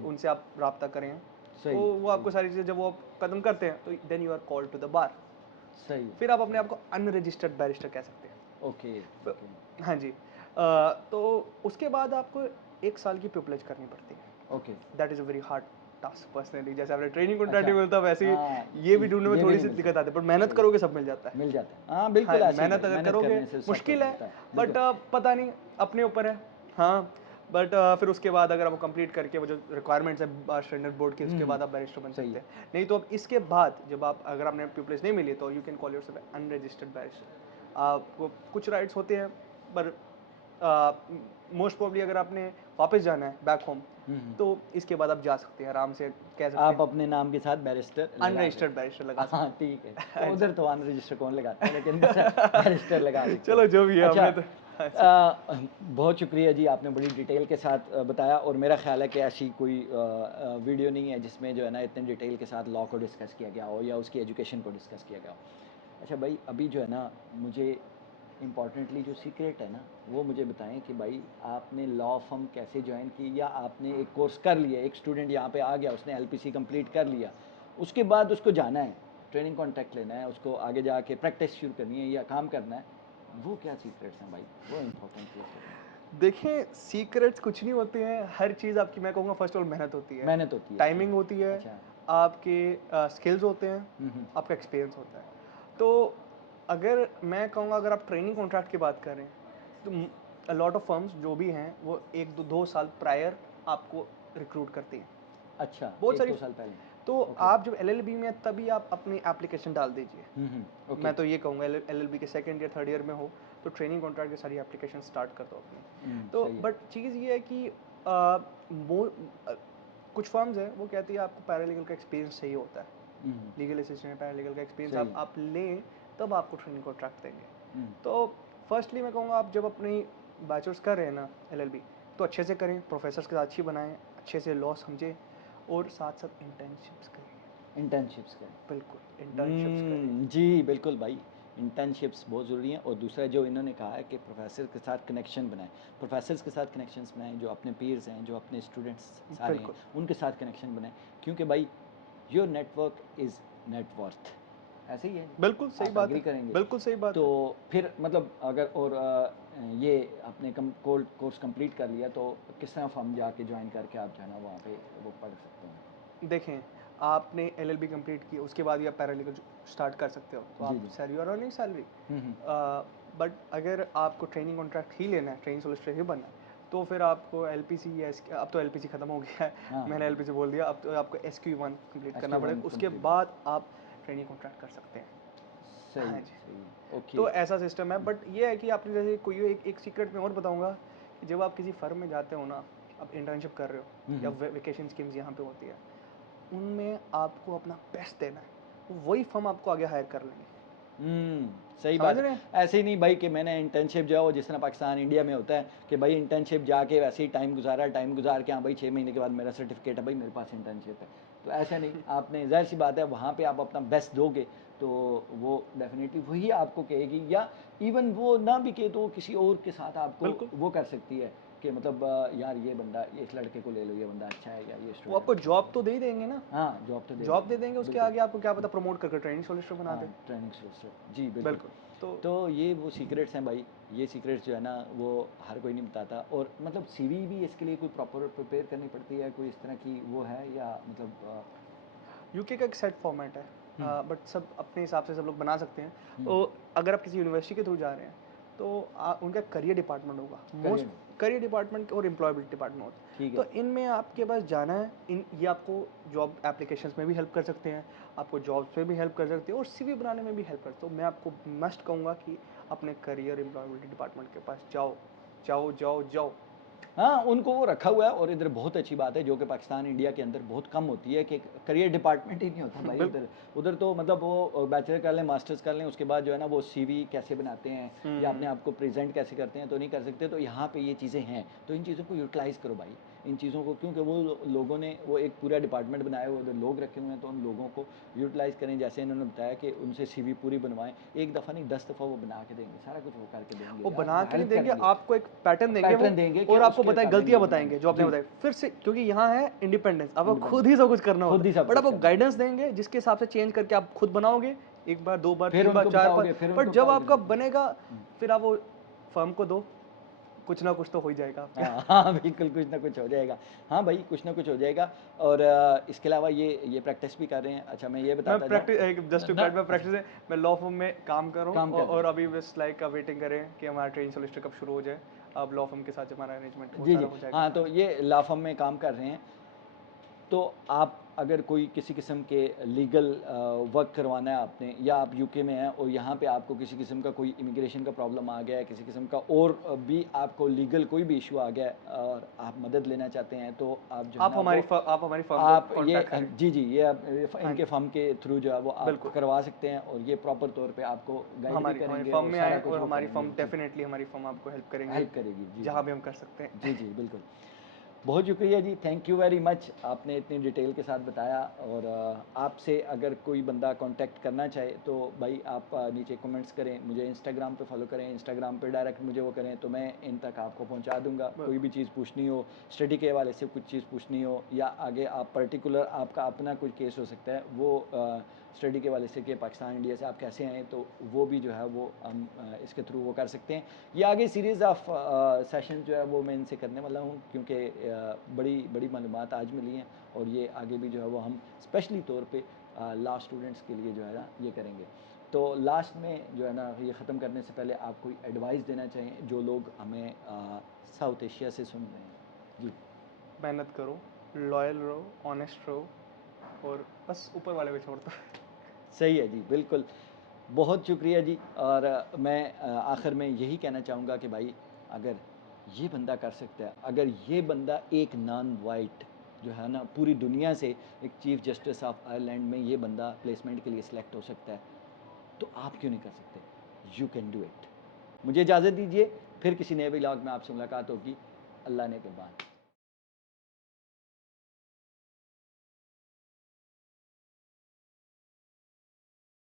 उनसे आप रब्ता करें। सही तो है, वो सही आपको है, सारी चीज़ें जब वो आप कदम करते हैं तो then you are called to the bar. सही है, फिर आप अपने सही आप को अनरजिस्टर्ड बैरिस्टर कह सकते हैं। है। ओके, ओके, हाँ जी। तो उसके बाद आपको 1 साल की प्रिविलेज करनी पड़ती है। Okay. That is a very hard task personally. जैसे आपने ट्रेनिंग कॉन्ट्रैक्ट अच्छा, नहीं मिलता, वैसे हाँ, ही ये भी ढूँढने में ये भी नहीं थोड़ी-सी मिलता। दिक्कत आती है, पर मेहनत सही है, करोगे सब मिल जाता है। मिल जाता है। हाँ, हाँ, बिल्कुल ऐसे ही मेहनत है, अगर मेहनत करोगे करने से सब कुछ मुश्किल है, मिलता है, बट बिल्कुल। पता नहीं, अपने ऊपर है। हाँ, बट फिर उसके बाद अगर आप वो कंप्लीट करके वो जो रिक्वायरमेंट्स है स्टैंडर्ड बोर्ड की, उसके बाद आप बैरिस्टर बन सही सकते है। हैं। नहीं तो अब इसके बाद जब आप अगर आपने प्यूपिलेज नहीं मिली तो you can call yourself unregistered barrister. आपको कुछ राइट्स होते हैं, पर मोस्ट प्रोबेबली अगर आपने वापस जाना है बैक होम तो इसके बाद आप जा सकते हैं, आराम से कह सकते आप हैं अपने नाम के साथ बैरिस्टर लगा अनरजिस्टर्ड सकते बैरिस्टर हैं। लगा हाँ, सकते ठीक है। हैं। तो हाँ उधर जी। तो अनरजिस्टर कौन लगाता है, लेकिन बैरिस्टर लगा सकते चलो हैं। जो भी है, अच्छा, हमने तो हाँ जी। बहुत शुक्रिया जी, आपने बड़ी डिटेल के साथ बताया। और मेरा ख्याल है कि ऐसी कोई वीडियो नहीं है जिसमें जो है ना इतने डिटेल के साथ लॉ को डिस्कस किया गया हो या उसकी एजुकेशन को डिस्कस किया गया हो। अच्छा भाई, अभी जो है ना मुझे इम्पॉर्टेंटली जो सीक्रेट है ना वो मुझे बताएं कि भाई आपने लॉ फर्म कैसे ज्वाइन की, या आपने एक कोर्स कर लिया, एक स्टूडेंट यहाँ पे आ गया, उसने एलपीसी कंप्लीट कर लिया, उसके बाद उसको जाना है, ट्रेनिंग कॉन्ट्रैक्ट लेना है, उसको आगे जाके प्रैक्टिस शुरू करनी है या काम करना है, वो क्या सीक्रेट्स हैं भाई, वो इम्पोर्टेंट चीज़ है। देखें, सीक्रेट्स कुछ नहीं होते हैं। हर चीज़ आपकी, मैं कहूँगा फर्स्ट ऑफ ऑल मेहनत होती है, मेहनत होती है, टाइमिंग ठीक। होती है, अच्छा, आपके स्किल्स होते हैं, आपका एक्सपीरियंस होता है। तो अगर मैं कहूँगा अगर आप ट्रेनिंग कॉन्ट्रैक्ट की बात करें तो लॉट ऑफ फर्म्स जो भी हैं वो 1-2 साल प्रायर आपको रिक्रूट करती हैं। अच्छा, बहुत एक सारी दो साल पहले। तो ओके। आप जब एलएलबी में हैं, तभी आप अपनी एप्लीकेशन डाल दीजिए। ओके। मैं तो ये कहूँगा एलएलबी के सेकंड ईयर थर्ड ईयर में हो तो ट्रेनिंग कॉन्ट्रैक्ट की सारी एप्लीकेशन स्टार्ट कर दो अपनी। तो सही है। बट चीज़ ये है कि कुछ फर्म्स हैं वो कहती है आपको पैरालीगल का एक्सपीरियंस चाहिए होता है, लीगल असिस्टेंट पैरालीगल का एक्सपीरियंस सही। आप लें तब आपको ट्रेनिंग कॉन्ट्रैक्ट देंगे। हम्म, तो फर्स्टली मैं कहूँगा आप जब अपनी बैचलर्स कर रहे हैं ना एलएलबी तो अच्छे से करें, प्रोफेसर्स के साथ अच्छी बनाएं, अच्छे से लॉ समझें और साथ साथ इंटर्नशिप्स करें। इंटर्नशिप्स करें। बिल्कुल इंटर्नशिप्स करें। जी बिल्कुल भाई, इंटर्नशिप्स बहुत ज़रूरी हैं। और दूसरा जो इन्होंने कहा है कि प्रोफेसर के साथ कनेक्शन बनाएं, प्रोफेसर्स के साथ कनेक्शंस बनाएं, जो अपने पीयर्स हैं, जो अपने स्टूडेंट्स सारे हैं, बिल्कुल उनके साथ कनेक्शन बनाएं। क्योंकि भाई योर नेटवर्क इज़ नेटवर्थ, ऐसे ही है। बिल्कुल सही आप बात एग्री है, करेंगे? बिल्कुल सही बात तो है। फिर मतलब अगर और ये आपने कोर्स कंप्लीट कर लिया तो किस तरह फॉर्म जाके ज्वाइन करके आप जो है ना वहाँ पे वो पढ़ सकते हैं? देखें, आपने एलएलबी कंप्लीट की उसके बाद ही आप पैरालीगल स्टार्ट कर सकते हो, तो जी आप जी। सैलरी और अर्निंग सैलरी। हम्म। बट अगर आपको ट्रेनिंग कॉन्ट्रैक्ट ही लेना है, ट्रेनिंग सोलिसिटर ही बनना है, तो फिर आपको एलपीसी या अब तो एलपीसी खत्म हो गया है, हाँ, मैंने एलपीसी बोल दिया, अब तो आपको SQ1 कंप्लीट करना SQ1 पड़ेगा, उसके कंप्लीट। बाद आप ट्रेनिंग कॉन्ट्रैक्ट कर सकते हैं। सही हाँ है, जी। सही है। ओके। तो ऐसा सिस्टम है, बट ये है कि आपने जैसे कोई एक सीक्रेट में और बताऊंगा कि जब आप किसी फर्म में जाते हो ना, आप इंटर्नशिप कर रहे हो या वेकेशन स्कीम्स यहाँ पे होती है, उनमें आपको अपना बेस्ट देना है, तो वही फर्म आपको आगे हायर कर लेंगे। सही समझ बात रहे है। हैं? ऐसे ही नहीं भाई कि मैंने इंटर्नशिप जो है वो जिस तरह पाकिस्तान इंडिया में होता है कि भाई इंटर्नशिप जाके वैसे ही टाइम गुजारा, टाइम गुजार के हाँ भाई 6 महीने के बाद मेरा सर्टिफिकेट है, भाई मेरे पास इंटर्नशिप है। तो ऐसा नहीं, आपने जाहिर सी बात है वहाँ पे आप अपना बेस्ट दोगे तो वो डेफिनेटली वही आपको कहेगी, या इवन वो ना भी कहे तो वो किसी और के साथ आपको बिल्कुल, वो कर सकती है कि मतलब यार ये बंदा, इस लड़के को ले लो, ये बंदा अच्छा है, या ये वो आपको स्टूडेंट। जॉब तो दे ही देंगे ना, हाँ, जॉब तो दे जॉब दे देंगे, देंगे, उसके बिल्कुल। आगे आपको क्या पता प्रमोट करके ट्रेनिंग सोल्यूशन बना हाँ, दे। ट्रेनिंग सोल्यूशन, जी बिल्कुल। बिल्कुल। तो तो ये वो सीक्रेट्स हैं भाई, ये सीक्रेट्स जो है ना वो हर कोई नहीं बताता। और मतलब सीवी भी इसके लिए कोई प्रॉपर प्रिपेयर करनी पड़ती है, कोई इस तरह की वो है, या मतलब यूके का एक सेट फॉर्मेट है, बट सब अपने हिसाब से सब लोग बना सकते हैं। हम्म, तो अगर आप किसी यूनिवर्सिटी के थ्रू जा रहे हैं तो उनका करियर डिपार्टमेंट होगा, मोस्ट करियर, करियर डिपार्टमेंट और एम्प्लॉयबिलिटी डिपार्टमेंट होता है। ठीक तो है। इनमें आपके पास जाना है, इन ये आपको जॉब एप्लीकेशंस में भी हेल्प कर सकते हैं, आपको जॉब्स में भी हेल्प कर सकते हैं और सीवी बनाने में भी हेल्प करते हैं। तो मैं आपको मस्ट कहूँगा कि अपने करियर एम्प्लॉयबिलिटी डिपार्टमेंट के पास जाओ, जाओ, जाओ, जाओ। हाँ, उनको वो रखा हुआ है। और इधर बहुत अच्छी बात है जो कि पाकिस्तान इंडिया के अंदर बहुत कम होती है कि करियर डिपार्टमेंट ही नहीं होता भाई बिल्कुल। उधर। उधर तो मतलब वो बैचलर कर लें, मास्टर्स कर लें, उसके बाद जो है ना वो सीवी कैसे बनाते हैं या अपने आप को प्रेजेंट कैसे करते हैं तो नहीं कर सकते। तो यहाँ पे ये चीज़ें हैं, तो इन चीज़ों को यूटिलाइज़ करो भाई, इन चीज़ों को, क्योंकि वो लोगों ने वो एक पूरा डिपार्टमेंट बनाया हुआ, उधर लोग रखे हुए हैं, तो उन लोगों को यूटिलाइज़ करें। जैसे इन्होंने बताया कि उनसे सीवी पूरी बनवाएं, एक दफ़ा नहीं 10 दफ़ा वो बना के देंगे, सारा कुछ वो करके देंगे वो यार, बना वो के नहीं हेल्प देंगे, करेंगे, आपको एक पैटर्न देंगे वो, पैटर्न देंगे कि और आपको उसके बताएं अकॉर्डिंग गलतियां वो बताएंगे जो बनाएंगे। आपने जी, बताई, फिर से, क्योंकि यहाँ है इंडिपेंडेंस, आपको खुद इंडिपेंडेंस, ही सब कुछ करना खुद होता ही है, सब बट कुछ आपको करना है। गाइडेंस देंगे जिसके हिसाब से चेंज करके आप खुद बनाओगे, एक बार, दो बार, फिर तीन बार, उनको चार बार, बताओगे, फिर बट उनको जब बताओगे आपका नहीं। बनेगा फिर आप वो फर्म को दो, कुछ ना कुछ तो हो ही जाएगा आपका। हाँ हाँ बिल्कुल, कुछ ना कुछ हो जाएगा। हाँ भाई, कुछ ना कुछ हो जाएगा। और इसके अलावा ये प्रैक्टिस भी कर रहे हैं। अच्छा, मैं ये मैं बताता प्रैक्टिस, जाऊँ जस्ट टू ना। कट, मैं अच्छा, प्रैक्टिस है, मैं लॉ फर्म में काम कर रहा हूँ, काम कर रहे और हैं। अभी बस लाइक वेटिंग करें कि हमारा ट्रेनिंग सोलिसिटर कब शुरू हो जाए। अब लॉ फर्म के साथ हमारा अरेंजमेंट वो जी सारा जी। हो जाएगा। हाँ, हाँ तो जी। ये लॉ फर्म में काम कर रहे हैं। तो आप अगर कोई किसी किस्म के लीगल वर्क करवाना है आपने, या आप यूके में हैं और यहाँ पे आपको किसी किस्म का कोई इमिग्रेशन का प्रॉब्लम आ गया है, किसी किस्म का और भी आपको लीगल कोई भी इशू आ गया है और आप मदद लेना चाहते हैं, तो आप जो है ना वो आप हमारी फर्म को आप ये कांटेक्ट करें। जी जी, ये आप हाँ इनके जी, फर्म के थ्रू जो है वो आप बिल्कुल। करवा सकते हैं, और ये प्रॉपर तौर पे आपको गाइड भी हमारी हमारी करेंगे फर्म और में सारा आएँ कुछ और वो हमारी करेंगे। फर्म जी, डेफिनेटली हमारी फर्म आपको हेल्प करेंगे, हेल्प करेगी। जी जहाँ जी भी हम कर सकते हैं। जी जी बिल्कुल। बहुत शुक्रिया जी, थैंक यू वेरी मच, आपने इतनी डिटेल के साथ बताया। और आपसे अगर कोई बंदा कांटेक्ट करना चाहे तो भाई आप नीचे कमेंट्स करें, मुझे इंस्टाग्राम पे फॉलो करें, इंस्टाग्राम पे डायरेक्ट मुझे वो करें तो मैं इन तक आपको पहुंचा दूंगा। कोई भी चीज़ पूछनी हो, स्टडी के हवाले से कुछ चीज़ पूछनी हो, या आगे आप पर्टिकुलर आपका अपना कुछ केस हो सकता है, वो स्टडी के वाले से कि पाकिस्तान इंडिया से आप कैसे आए, तो वो भी जो है वो हम इसके थ्रू वो कर सकते हैं। ये आगे सीरीज़ ऑफ सेशन जो है वो मैं इनसे करने वाला हूँ, क्योंकि बड़ी बड़ी मालूमात आज मिली हैं, और ये आगे भी जो है वो हम स्पेशली तौर पे लॉ स्टूडेंट्स के लिए जो है ना ये करेंगे। तो लास्ट में जो है ना ये ख़त्म करने से पहले आप कोई एडवाइस देना चाहिए जो लोग हमें साउथ एशिया से सुन रहे हैं? जी। मेहनत करो, लॉयल रहो, ऑनेस्ट रहो, और बस ऊपर वाले पे छोड़ दो। सही है जी, बिल्कुल। बहुत शुक्रिया जी। और मैं आखिर में यही कहना चाहूँगा कि भाई अगर ये बंदा कर सकता है, अगर ये बंदा एक नॉन वाइट जो है ना पूरी दुनिया से एक चीफ जस्टिस ऑफ आयरलैंड में ये बंदा प्लेसमेंट के लिए सिलेक्ट हो सकता है, तो आप क्यों नहीं कर सकते? You can do it. मुझे इजाज़त दीजिए, फिर किसी नए व्लॉग में आपसे मुलाकात होगी। अल्लाह ने के बाद।